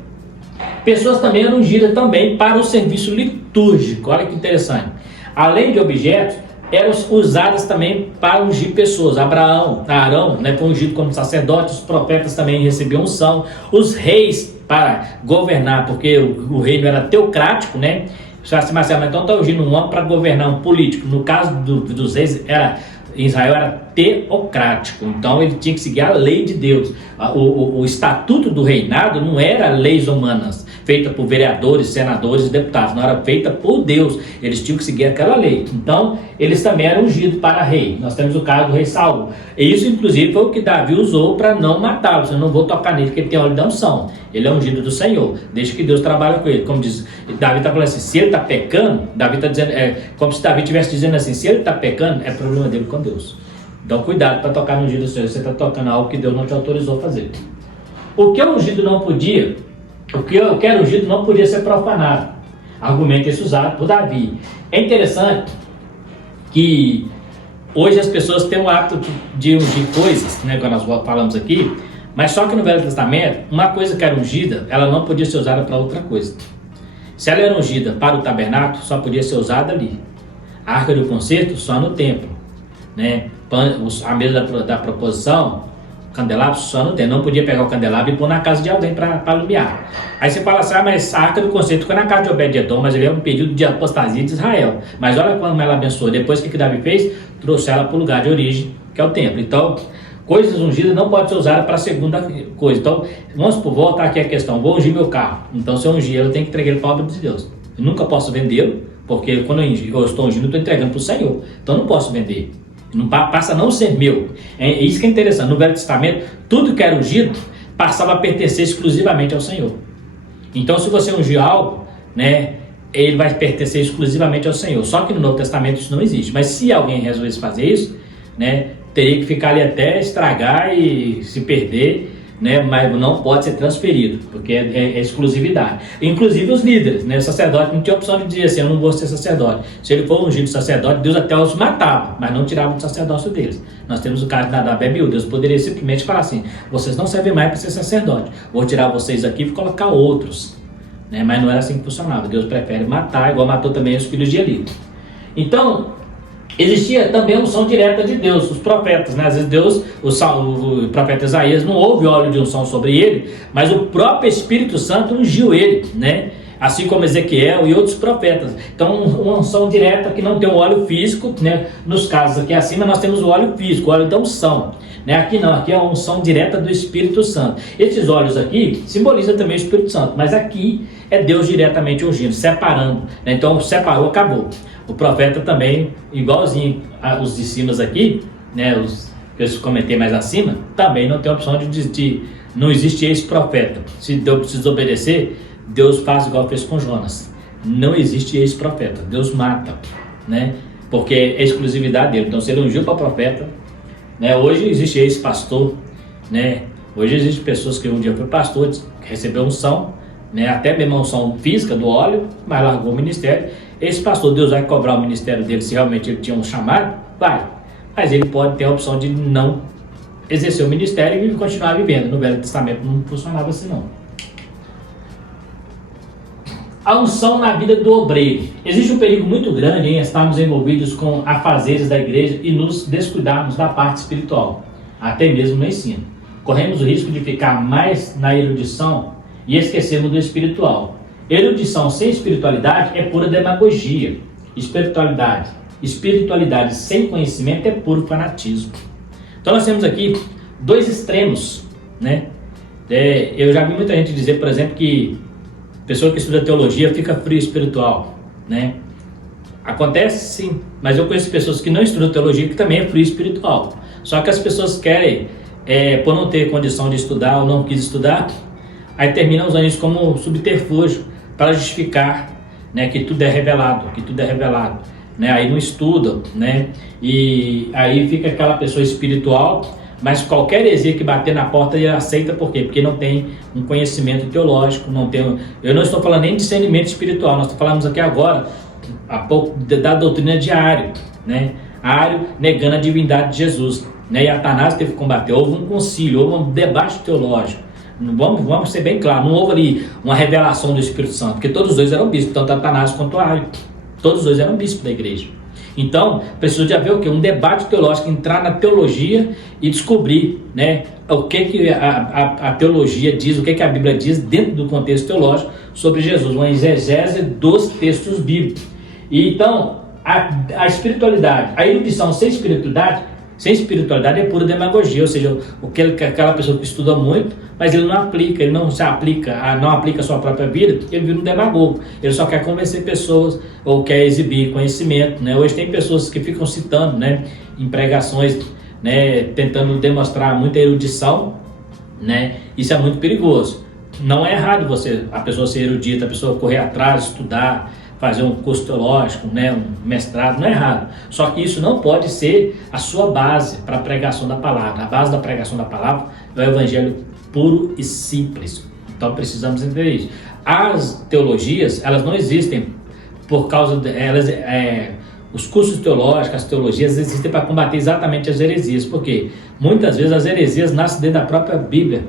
Pessoas também eram ungidas também para o serviço litúrgico. Olha que interessante. Além de objetos, eram usadas também para ungir pessoas. Arão, né, foi ungido como sacerdote. Os profetas também recebiam unção. Os reis para governar, porque o reino era teocrático, né? Você vai assim, Marcelo, então está ungindo um homem para governar, um político. No caso dos reis, Israel era teocrático, então ele tinha que seguir a lei de Deus. O estatuto do reinado não era leis humanas, feita por vereadores, senadores e deputados, não era feita por Deus, eles tinham que seguir aquela lei. Então, eles também eram ungidos para rei. Nós temos o caso do rei Saul. E isso, inclusive, foi o que Davi usou para não matá-lo. Eu não vou tocar nele, porque ele tem óleo da unção. Ele é ungido do Senhor, deixa que Deus trabalhe com ele. Como diz, Davi está falando assim, se ele está pecando, Davi está dizendo, como se Davi estivesse dizendo assim, se ele está pecando, é problema dele com Deus. Então, cuidado para tocar no ungido do Senhor, você está tocando algo que Deus não te autorizou a fazer. O que o ungido não podia, o que era ungido não podia ser profanado. Argumento esse usado por Davi. É interessante que hoje as pessoas têm o hábito de ungir coisas, né, quando nós falamos aqui, mas só que no Velho Testamento, uma coisa que era ungida, ela não podia ser usada para outra coisa. Se ela era ungida para o tabernáculo, só podia ser usada ali. A arca do concerto, só no templo, né? A mesa da proposição, o candelabro, só no templo. Não podia pegar o candelabro e pôr na casa de alguém para alumiar. Aí você fala assim, mas a arca do concerto ficou na casa de Obed-Edom, mas ele é um período de apostasia de Israel. Mas olha como ela abençoou. Depois que Davi fez, trouxe ela para o lugar de origem, que é o templo. Então, coisas ungidas não podem ser usadas para a segunda coisa. Então, vamos voltar aqui a questão. Vou ungir meu carro. Então, se eu ungir, eu tenho que entregar ele para a obra de Deus. Eu nunca posso vendê-lo, porque quando eu estou ungindo, eu estou entregando para o Senhor. Então, eu não posso vender. Não passa a não ser meu. É isso que é interessante. No Velho Testamento, tudo que era ungido passava a pertencer exclusivamente ao Senhor. Então, se você ungir algo, né, ele vai pertencer exclusivamente ao Senhor. Só que no Novo Testamento isso não existe. Mas se alguém resolvesse fazer isso, né, teria que ficar ali até estragar e se perder, né, mas não pode ser transferido, porque é exclusividade. Inclusive os líderes, né, o sacerdote não tinha opção de dizer assim, eu não vou ser sacerdote. Se ele for ungido sacerdote, Deus até os matava, mas não tirava o sacerdócio deles. Nós temos o caso de Nadab e Abiú. Deus poderia simplesmente falar assim, vocês não servem mais para ser sacerdote, vou tirar vocês aqui e colocar outros, né, mas não era assim que funcionava. Deus prefere matar, igual matou também os filhos de Eli. Então, existia também a unção direta de Deus, os profetas, né? Às vezes Deus, o profeta Isaías, não houve óleo de unção sobre ele, mas o próprio Espírito Santo ungiu ele, né? Assim como Ezequiel e outros profetas. Então, uma unção direta que não tem o óleo físico, né? Nos casos aqui acima nós temos o óleo físico, o óleo da unção, né? Aqui não, aqui é a unção direta do Espírito Santo. Esses óleos aqui simbolizam também o Espírito Santo, mas aqui é Deus diretamente ungindo, separando, né? Então, separou, acabou. O profeta também, igualzinho os de cima aqui, né, os que eu comentei mais acima, também não tem opção de não existe esse profeta. Se Deus precisa obedecer, Deus faz igual fez com Jonas. Não existe esse profeta. Deus mata, né? Porque é exclusividade dele. Então, se ele ungiu para profeta, né? Hoje existe esse pastor, né? Hoje existem pessoas que um dia foi pastor, recebeu unção, né? Até mesmo a unção física do óleo, mas largou o ministério. Esse pastor, Deus vai cobrar o ministério dele se realmente ele tinha um chamado? Vai. Mas ele pode ter a opção de não exercer o ministério e continuar vivendo. No Velho Testamento não funcionava assim não. A unção na vida do obreiro. Existe um perigo muito grande em estarmos envolvidos com afazeres da igreja e nos descuidarmos da parte espiritual, até mesmo no ensino. Corremos o risco de ficar mais na erudição e esquecermos do espiritual. Erudição sem espiritualidade é pura demagogia. Espiritualidade sem conhecimento é puro fanatismo. Então nós temos aqui dois extremos, né? Eu já vi muita gente dizer, por exemplo, que pessoa que estuda teologia fica frio espiritual, né? Acontece sim, mas eu conheço pessoas que não estudam teologia que também é frio espiritual. Só que as pessoas querem, por não ter condição de estudar ou não quis estudar, aí terminam usando isso como subterfúgio para justificar, né, que tudo é revelado, né? Aí não estudam, né? E aí fica aquela pessoa espiritual, mas qualquer heresia que bater na porta ele aceita. Por quê? Porque não tem um conhecimento teológico, eu não estou falando nem de discernimento espiritual, nós falamos aqui agora há pouco da doutrina de Ário, né? Ário negando a divindade de Jesus, né? E Atanásio teve que combater. Houve um concílio, houve um debate teológico. Vamos ser bem claros, não houve ali uma revelação do Espírito Santo, porque todos os dois eram bispos, tanto Atanásio quanto Ário, todos os dois eram bispos da igreja. Então, precisa de haver o quê? Um debate teológico, entrar na teologia e descobrir, né, o que a teologia diz, o que a Bíblia diz dentro do contexto teológico sobre Jesus, uma exegese dos textos bíblicos. E então, a espiritualidade, a erudição sem espiritualidade é pura demagogia, ou seja, aquela pessoa que estuda muito, mas ele não aplica a sua própria vida, ele vira um demagogo, ele só quer convencer pessoas ou quer exibir conhecimento, né? Hoje tem pessoas que ficam citando, né, em pregações, né, tentando demonstrar muita erudição, né? Isso é muito perigoso. Não é errado a pessoa ser erudita, a pessoa correr atrás, estudar, fazer um curso teológico, né, um mestrado, não é errado. Só que isso não pode ser a sua base para a pregação da palavra. A base da pregação da palavra é o evangelho puro e simples. Então precisamos entender isso. As teologias, elas não existem por causa os cursos teológicos, as teologias existem para combater exatamente as heresias. Porque muitas vezes as heresias nascem dentro da própria Bíblia,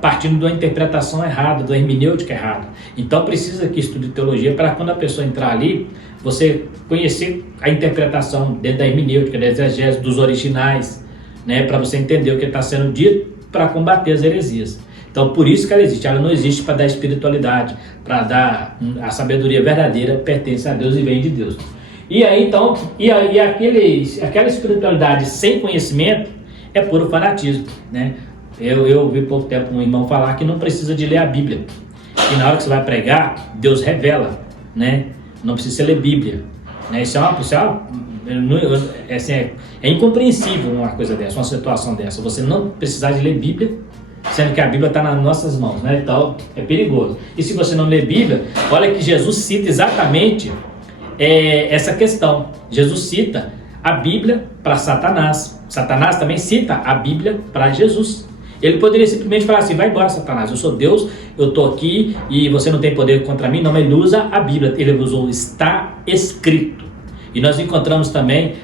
partindo de uma interpretação errada, da hermenêutica errada. Então precisa que estude teologia para quando a pessoa entrar ali, você conhecer a interpretação dentro da hermenêutica, da exegese, dos originais, né, para você entender o que está sendo dito para combater as heresias. Então por isso que ela não existe para dar espiritualidade, para dar a sabedoria verdadeira, pertence a Deus e vem de Deus. E aí então, aquela espiritualidade sem conhecimento é puro fanatismo, né? Eu vi pouco tempo um irmão falar que não precisa de ler a Bíblia, e na hora que você vai pregar, Deus revela, né? Não precisa ler Bíblia, né? É incompreensível uma coisa dessa, uma situação dessa, você não precisar de ler Bíblia, sendo que a Bíblia está nas nossas mãos, né? Então é perigoso. E se você não ler Bíblia, olha que Jesus cita exatamente essa questão. Jesus cita a Bíblia para Satanás. Satanás também cita a Bíblia para Jesus. Ele poderia simplesmente falar assim: vai embora, Satanás, eu sou Deus, eu estou aqui e você não tem poder contra mim. Não, ele usa a Bíblia, ele usou está escrito. E nós encontramos também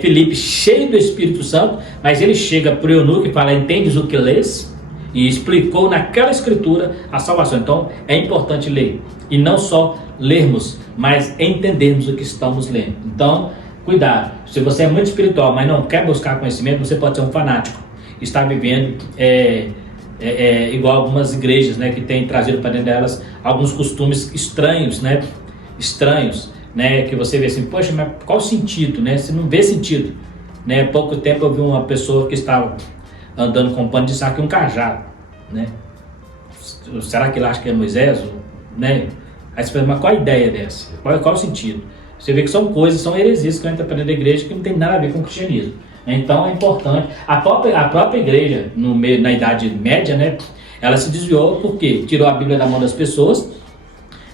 Filipe cheio do Espírito Santo, mas ele chega para o eunuco e fala: entendes o que lês? E explicou naquela escritura a salvação. Então é importante ler, e não só lermos, mas entendermos o que estamos lendo. Então cuidado, se você é muito espiritual, mas não quer buscar conhecimento, você pode ser um fanático, está vivendo igual algumas igrejas, né, que têm trazido para dentro delas alguns costumes estranhos, né, que você vê assim: poxa, mas qual o sentido, né? Você não vê sentido, né? Há pouco tempo eu vi uma pessoa que estava andando com um pano de saco e um cajado, né? Será que ele acha que é Moisés, né? Aí você fala: mas qual a ideia dessa? Qual o sentido? Você vê que são heresias que entram para dentro da igreja que não tem nada a ver com o cristianismo. Então é importante. A própria igreja, na Idade Média, né, ela se desviou porque tirou a Bíblia da mão das pessoas,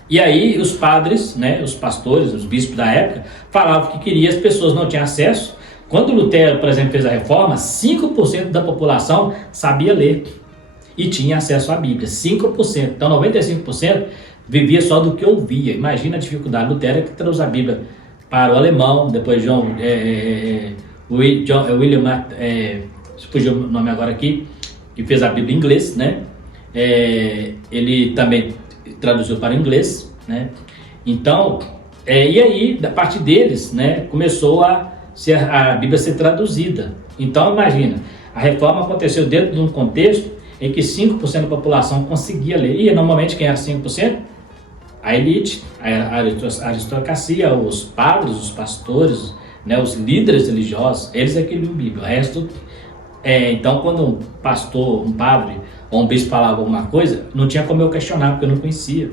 e aí os padres, né, os pastores, os bispos da época, falavam que queria, as pessoas não tinham acesso. Quando Lutero, por exemplo, fez a reforma, 5% da população sabia ler e tinha acesso à Bíblia. 5%. Então 95% vivia só do que ouvia. Imagina a dificuldade. Lutero que trouxe a Bíblia para o alemão, depois William, fugiu o nome agora aqui, que fez a Bíblia em inglês, né? Ele também traduziu para o inglês, né? Então, e aí, da parte deles, né, começou a Bíblia ser traduzida. Então, imagina, a reforma aconteceu dentro de um contexto em que 5% da população conseguia ler. E normalmente quem era 5%? A elite, a aristocracia, os padres, os pastores, né, os líderes religiosos, eles é que liam a Bíblia. O resto, então quando um pastor, um padre ou um bispo falava alguma coisa, não tinha como eu questionar, porque eu não conhecia,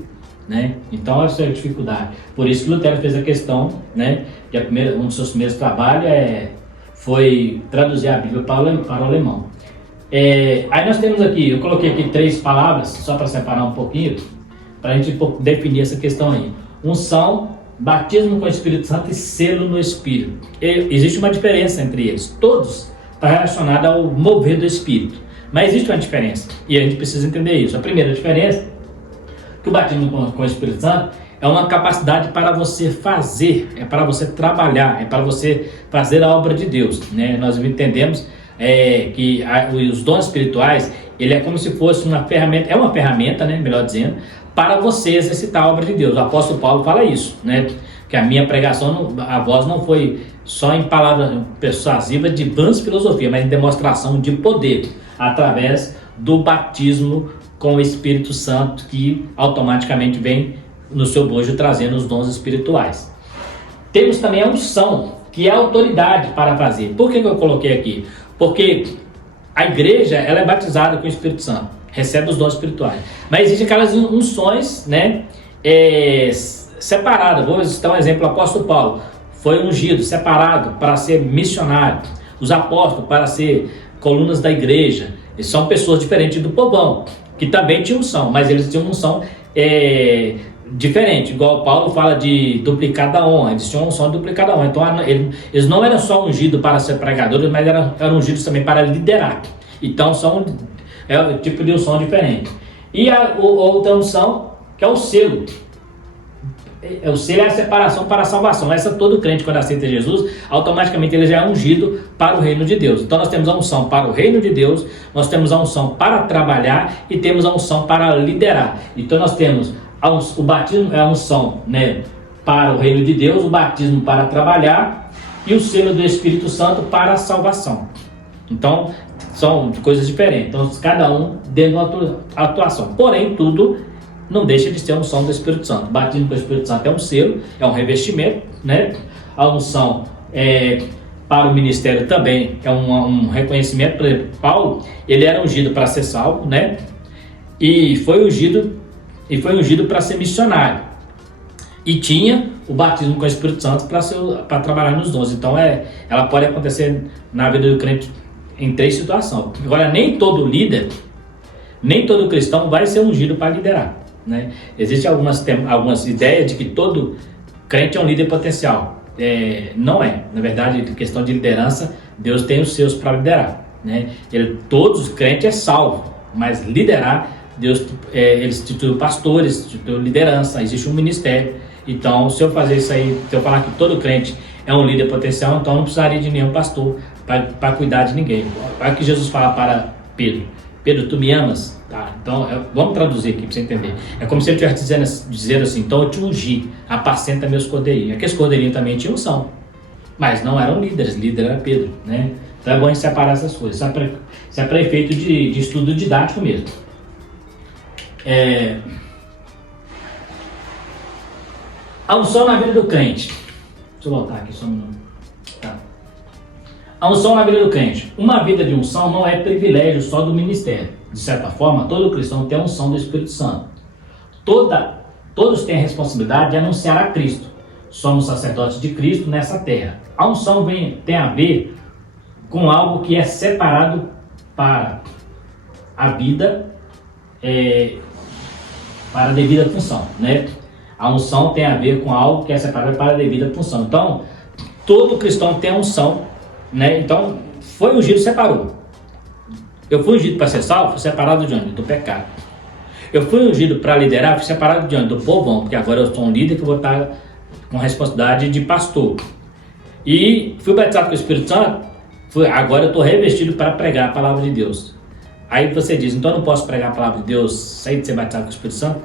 né? Então essa é a dificuldade. Por isso que Lutero fez a questão, né, que um dos seus primeiros trabalhos foi traduzir a Bíblia para o alemão. Aí nós temos aqui, eu coloquei aqui 3 palavras, só para separar um pouquinho, para a gente definir essa questão aí. Unção, batismo com o Espírito Santo e selo no Espírito. Existe uma diferença entre eles. Todos está relacionada ao mover do Espírito. Mas existe uma diferença, e a gente precisa entender isso. A primeira diferença, que o batismo com o Espírito Santo é uma capacidade para você fazer, é para você trabalhar, é para você fazer a obra de Deus, né? Nós entendemos que os dons espirituais, ele é como se fosse uma ferramenta, né, melhor dizendo, para você exercitar a obra de Deus. O apóstolo Paulo fala isso, né? Que a minha pregação, a voz não foi só em palavras persuasivas de vãs filosofia, mas em demonstração de poder, através do batismo com o Espírito Santo, que automaticamente vem no seu bojo trazendo os dons espirituais. Temos também a unção, que é a autoridade para fazer. Por que eu coloquei aqui? Porque a igreja, ela é batizada com o Espírito Santo, recebe os dons espirituais, mas existem aquelas unções, né, separadas. Vou citar um exemplo: o apóstolo Paulo foi ungido, separado para ser missionário. Os apóstolos para ser colunas da igreja. Eles são pessoas diferentes do povão, que também tinham unção, mas eles tinham unção diferente. Igual Paulo fala de duplicada honra, eles tinham unção de duplicada honra. Então eles não eram só ungidos para ser pregadores, mas eram ungidos também para liderar. Então é um tipo de unção diferente. E a outra unção, que é o selo. O selo é a separação para a salvação. Essa todo crente, quando aceita Jesus, automaticamente ele já é ungido para o reino de Deus. Então nós temos a unção para o reino de Deus, nós temos a unção para trabalhar e temos a unção para liderar. Então nós temos o batismo, é a unção, né, para o reino de Deus, o batismo para trabalhar e o selo do Espírito Santo para a salvação. Então são coisas diferentes. Então cada um dentro de uma atuação. Porém, tudo não deixa de ser a unção do Espírito Santo. O batismo com o Espírito Santo é um selo, é um revestimento, né? A unção para o ministério também é um reconhecimento. Por exemplo, Paulo, ele era ungido para ser salvo, né? E foi ungido para ser missionário. E tinha o batismo com o Espírito Santo para trabalhar nos dons. Então ela pode acontecer na vida do crente em 3 situações. Agora, nem todo líder, nem todo cristão vai ser ungido para liderar, né? Existem algumas ideias de que todo crente é um líder potencial. Não é. Na verdade, questão de liderança, Deus tem os seus para liderar, né? Todos os crentes é salvo, mas liderar, Deus, eles instituiu pastores, instituiu liderança, existe um ministério. Então, se eu fazer isso aí, se eu falar que todo crente é um líder potencial, então não precisaria de nenhum pastor para cuidar de ninguém. Olha que Jesus fala para Pedro: Pedro, tu me amas? Tá, então vamos traduzir aqui para você entender. É como se ele estivesse dizendo assim: então eu te ungi, apacenta meus cordeirinhos. Aqueles cordeirinhos também tinham unção, mas não eram líderes, líder era Pedro, né? Então é bom a gente separar essas coisas. Isso é para efeito de estudo didático mesmo. A unção na vida do crente. Deixa eu voltar aqui só um minuto. Tá. A unção na vida do crente. Uma vida de unção não é privilégio só do ministério. De certa forma, todo cristão tem a unção do Espírito Santo. Todos têm a responsabilidade de anunciar a Cristo. Somos sacerdotes de Cristo nessa terra. A unção tem a ver com algo que é separado para a vida, para a devida função, né? A unção tem a ver com algo que é separado para a devida função. Então, todo cristão tem a unção, né? Então, foi ungido, separou. Eu fui ungido para ser salvo, fui separado de onde? Do pecado. Eu fui ungido para liderar, fui separado de onde? Do povão, porque agora eu sou um líder que vou estar com responsabilidade de pastor. E fui batizado com o Espírito Santo, agora eu estou revestido para pregar a palavra de Deus. Aí você diz: então eu não posso pregar a palavra de Deus sem ser batizado com o Espírito Santo?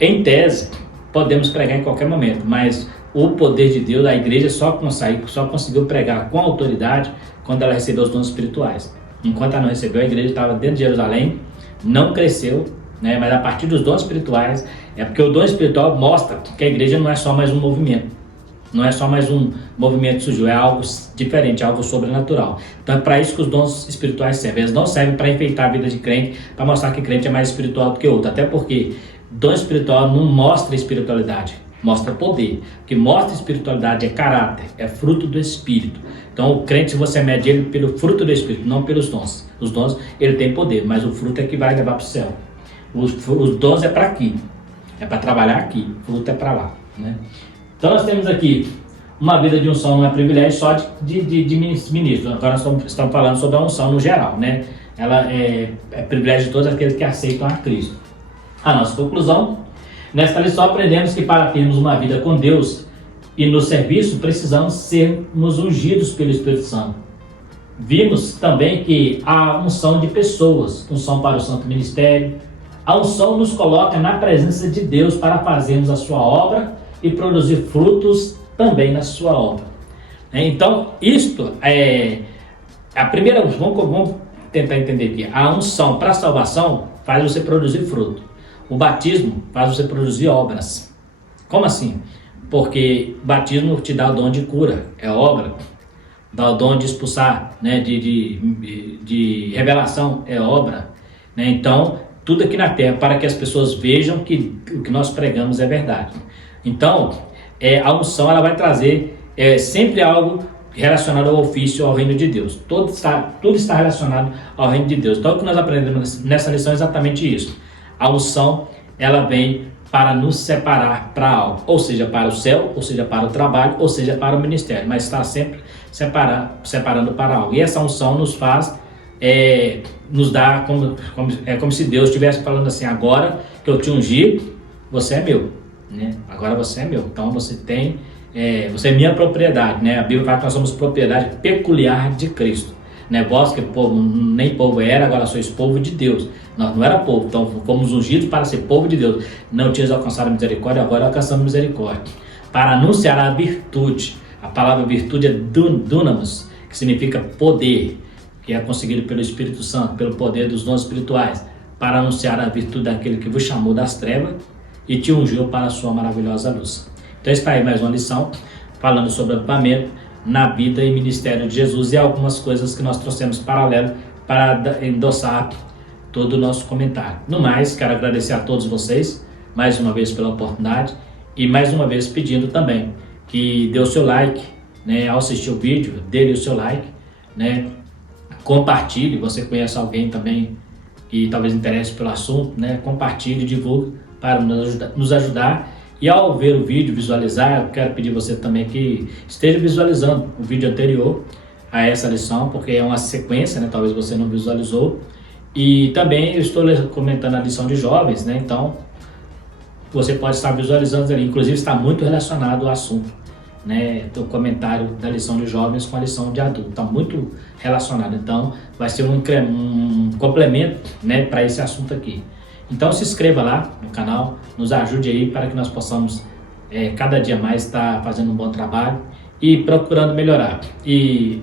Em tese, podemos pregar em qualquer momento, mas o poder de Deus, a igreja só conseguiu pregar com autoridade quando ela recebeu os dons espirituais. Enquanto ela não recebeu, a igreja estava dentro de Jerusalém, não cresceu, né? Mas a partir dos dons espirituais, porque o dom espiritual mostra que a igreja não é só mais um movimento, não é só mais um movimento que surgiu, é algo diferente, algo sobrenatural. Então é para isso que os dons espirituais servem. Eles não servem para enfeitar a vida de crente, para mostrar que crente é mais espiritual do que outro, até porque dom espiritual não mostra espiritualidade, mostra poder. O que mostra espiritualidade é caráter, é fruto do Espírito. Então o crente, se você mede ele pelo fruto do Espírito, não pelos dons. Os dons, ele tem poder, mas o fruto é que vai levar para o céu. Os dons é para aqui, é para trabalhar aqui, o fruto é para lá, né? Então nós temos aqui uma vida de unção não é privilégio só de ministro. Agora nós estamos falando sobre a unção no geral, né? Ela é privilégio de todos aqueles que aceitam a Cristo. A nossa conclusão: nesta lição aprendemos que para termos uma vida com Deus e no serviço precisamos sermos ungidos pelo Espírito Santo. Vimos também que a unção de pessoas, unção para o santo ministério, a unção nos coloca na presença de Deus para fazermos a sua obra e produzir frutos também na sua obra. Então, isto é a primeira. Vamos tentar entender aqui. A unção para a salvação faz você produzir fruto. O batismo faz você produzir obras. Como assim? Porque o batismo te dá o dom de cura, é obra. Dá o dom de expulsar, né? de revelação, é obra. Né? Então, tudo aqui na terra para que as pessoas vejam que o que nós pregamos é verdade. Então, a unção ela vai trazer sempre algo relacionado ao ofício, ao reino de Deus. Tudo está relacionado ao reino de Deus. Então, o que nós aprendemos nessa lição é exatamente isso. A unção, ela vem para nos separar para algo, ou seja, para o céu, ou seja, para o trabalho, ou seja, para o ministério, mas está sempre separando para algo. E essa unção nos faz, nos dá, como se Deus estivesse falando assim: agora que eu te ungi, você é meu, né? Agora você é meu, então você é minha propriedade, né? A Bíblia fala que nós somos propriedade peculiar de Cristo, né? Vós que nem povo era, agora sois povo de Deus. Nós não era povo, então fomos ungidos para ser povo de Deus. Não tinhas alcançado a misericórdia, agora alcançamos misericórdia. Para anunciar a virtude. A palavra virtude é dunamis, que significa poder, que é conseguido pelo Espírito Santo, pelo poder dos dons espirituais. Para anunciar a virtude daquele que vos chamou das trevas e te ungiu para a sua maravilhosa luz. Então está aí mais uma lição falando sobre avivamento na vida e ministério de Jesus e algumas coisas que nós trouxemos paralelo para endossar todo o nosso comentário. No mais, quero agradecer a todos vocês mais uma vez pela oportunidade e mais uma vez pedindo também que dê o seu like, né, ao assistir o vídeo, dê o seu like, né, compartilhe. Você conhece alguém também que talvez interesse pelo assunto, né, compartilhe, divulgue para nos ajudar. E ao ver o vídeo, visualizar, eu quero pedir você também que esteja visualizando o vídeo anterior a essa lição, porque é uma sequência, né? Talvez você não visualizou. E também eu estou comentando a lição de jovens, né? Então, você pode estar visualizando ali. Inclusive, está muito relacionado ao assunto, né? O comentário da lição de jovens com a lição de adulto. Está muito relacionado. Então, vai ser um complemento, né, para esse assunto aqui. Então se inscreva lá no canal, nos ajude aí para que nós possamos cada dia mais estar fazendo um bom trabalho e procurando melhorar. E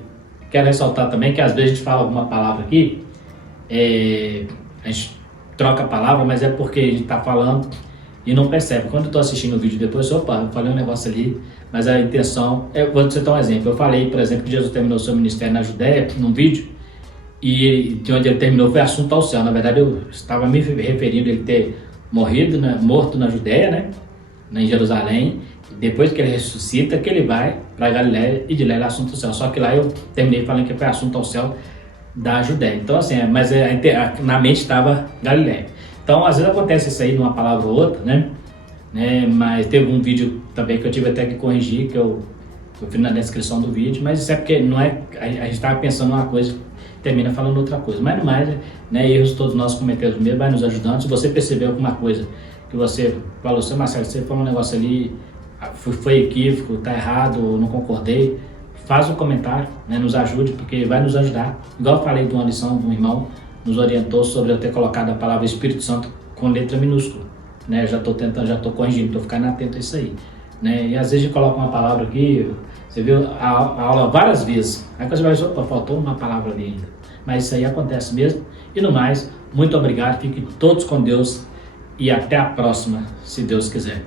quero ressaltar também que às vezes a gente fala alguma palavra aqui, a gente troca a palavra, mas é porque a gente está falando e não percebe. Quando eu estou assistindo o vídeo depois, eu falei um negócio ali, mas a intenção, vou citar um exemplo. Eu falei, por exemplo, que Jesus terminou seu ministério na Judéia, num vídeo, e de onde ele terminou foi assunto ao céu. Na verdade, eu estava me referindo a ele ter morto na Judéia, né, em Jerusalém. Depois que ele ressuscita, que ele vai para Galiléia e de lá ele assunto ao céu. Só que lá eu terminei falando que foi assunto ao céu da Judéia. Então assim, mas na mente estava Galiléia. Então às vezes acontece isso aí numa palavra ou outra, né? Mas teve um vídeo também que eu tive até que corrigir, que eu fiz na descrição do vídeo, mas isso é porque não é, a gente estava pensando uma coisa, termina falando outra coisa. Mas no mais, né, erros todos nós cometemos mesmo, vai nos ajudando. Se você perceber alguma coisa que você falou, seu Marcelo, você falou um negócio ali, foi equívoco, tá errado, ou não concordei, faz um comentário, né, nos ajude, porque vai nos ajudar. Igual eu falei de uma lição de um irmão, nos orientou sobre eu ter colocado a palavra Espírito Santo com letra minúscula, né? Já estou corrigindo, estou ficando atento a isso aí, né? E às vezes a gente coloca uma palavra aqui, você viu a aula várias vezes, aí você vai dizer, opa, faltou uma palavra ali ainda, mas isso aí acontece mesmo. E no mais, muito obrigado, fiquem todos com Deus e até a próxima, se Deus quiser.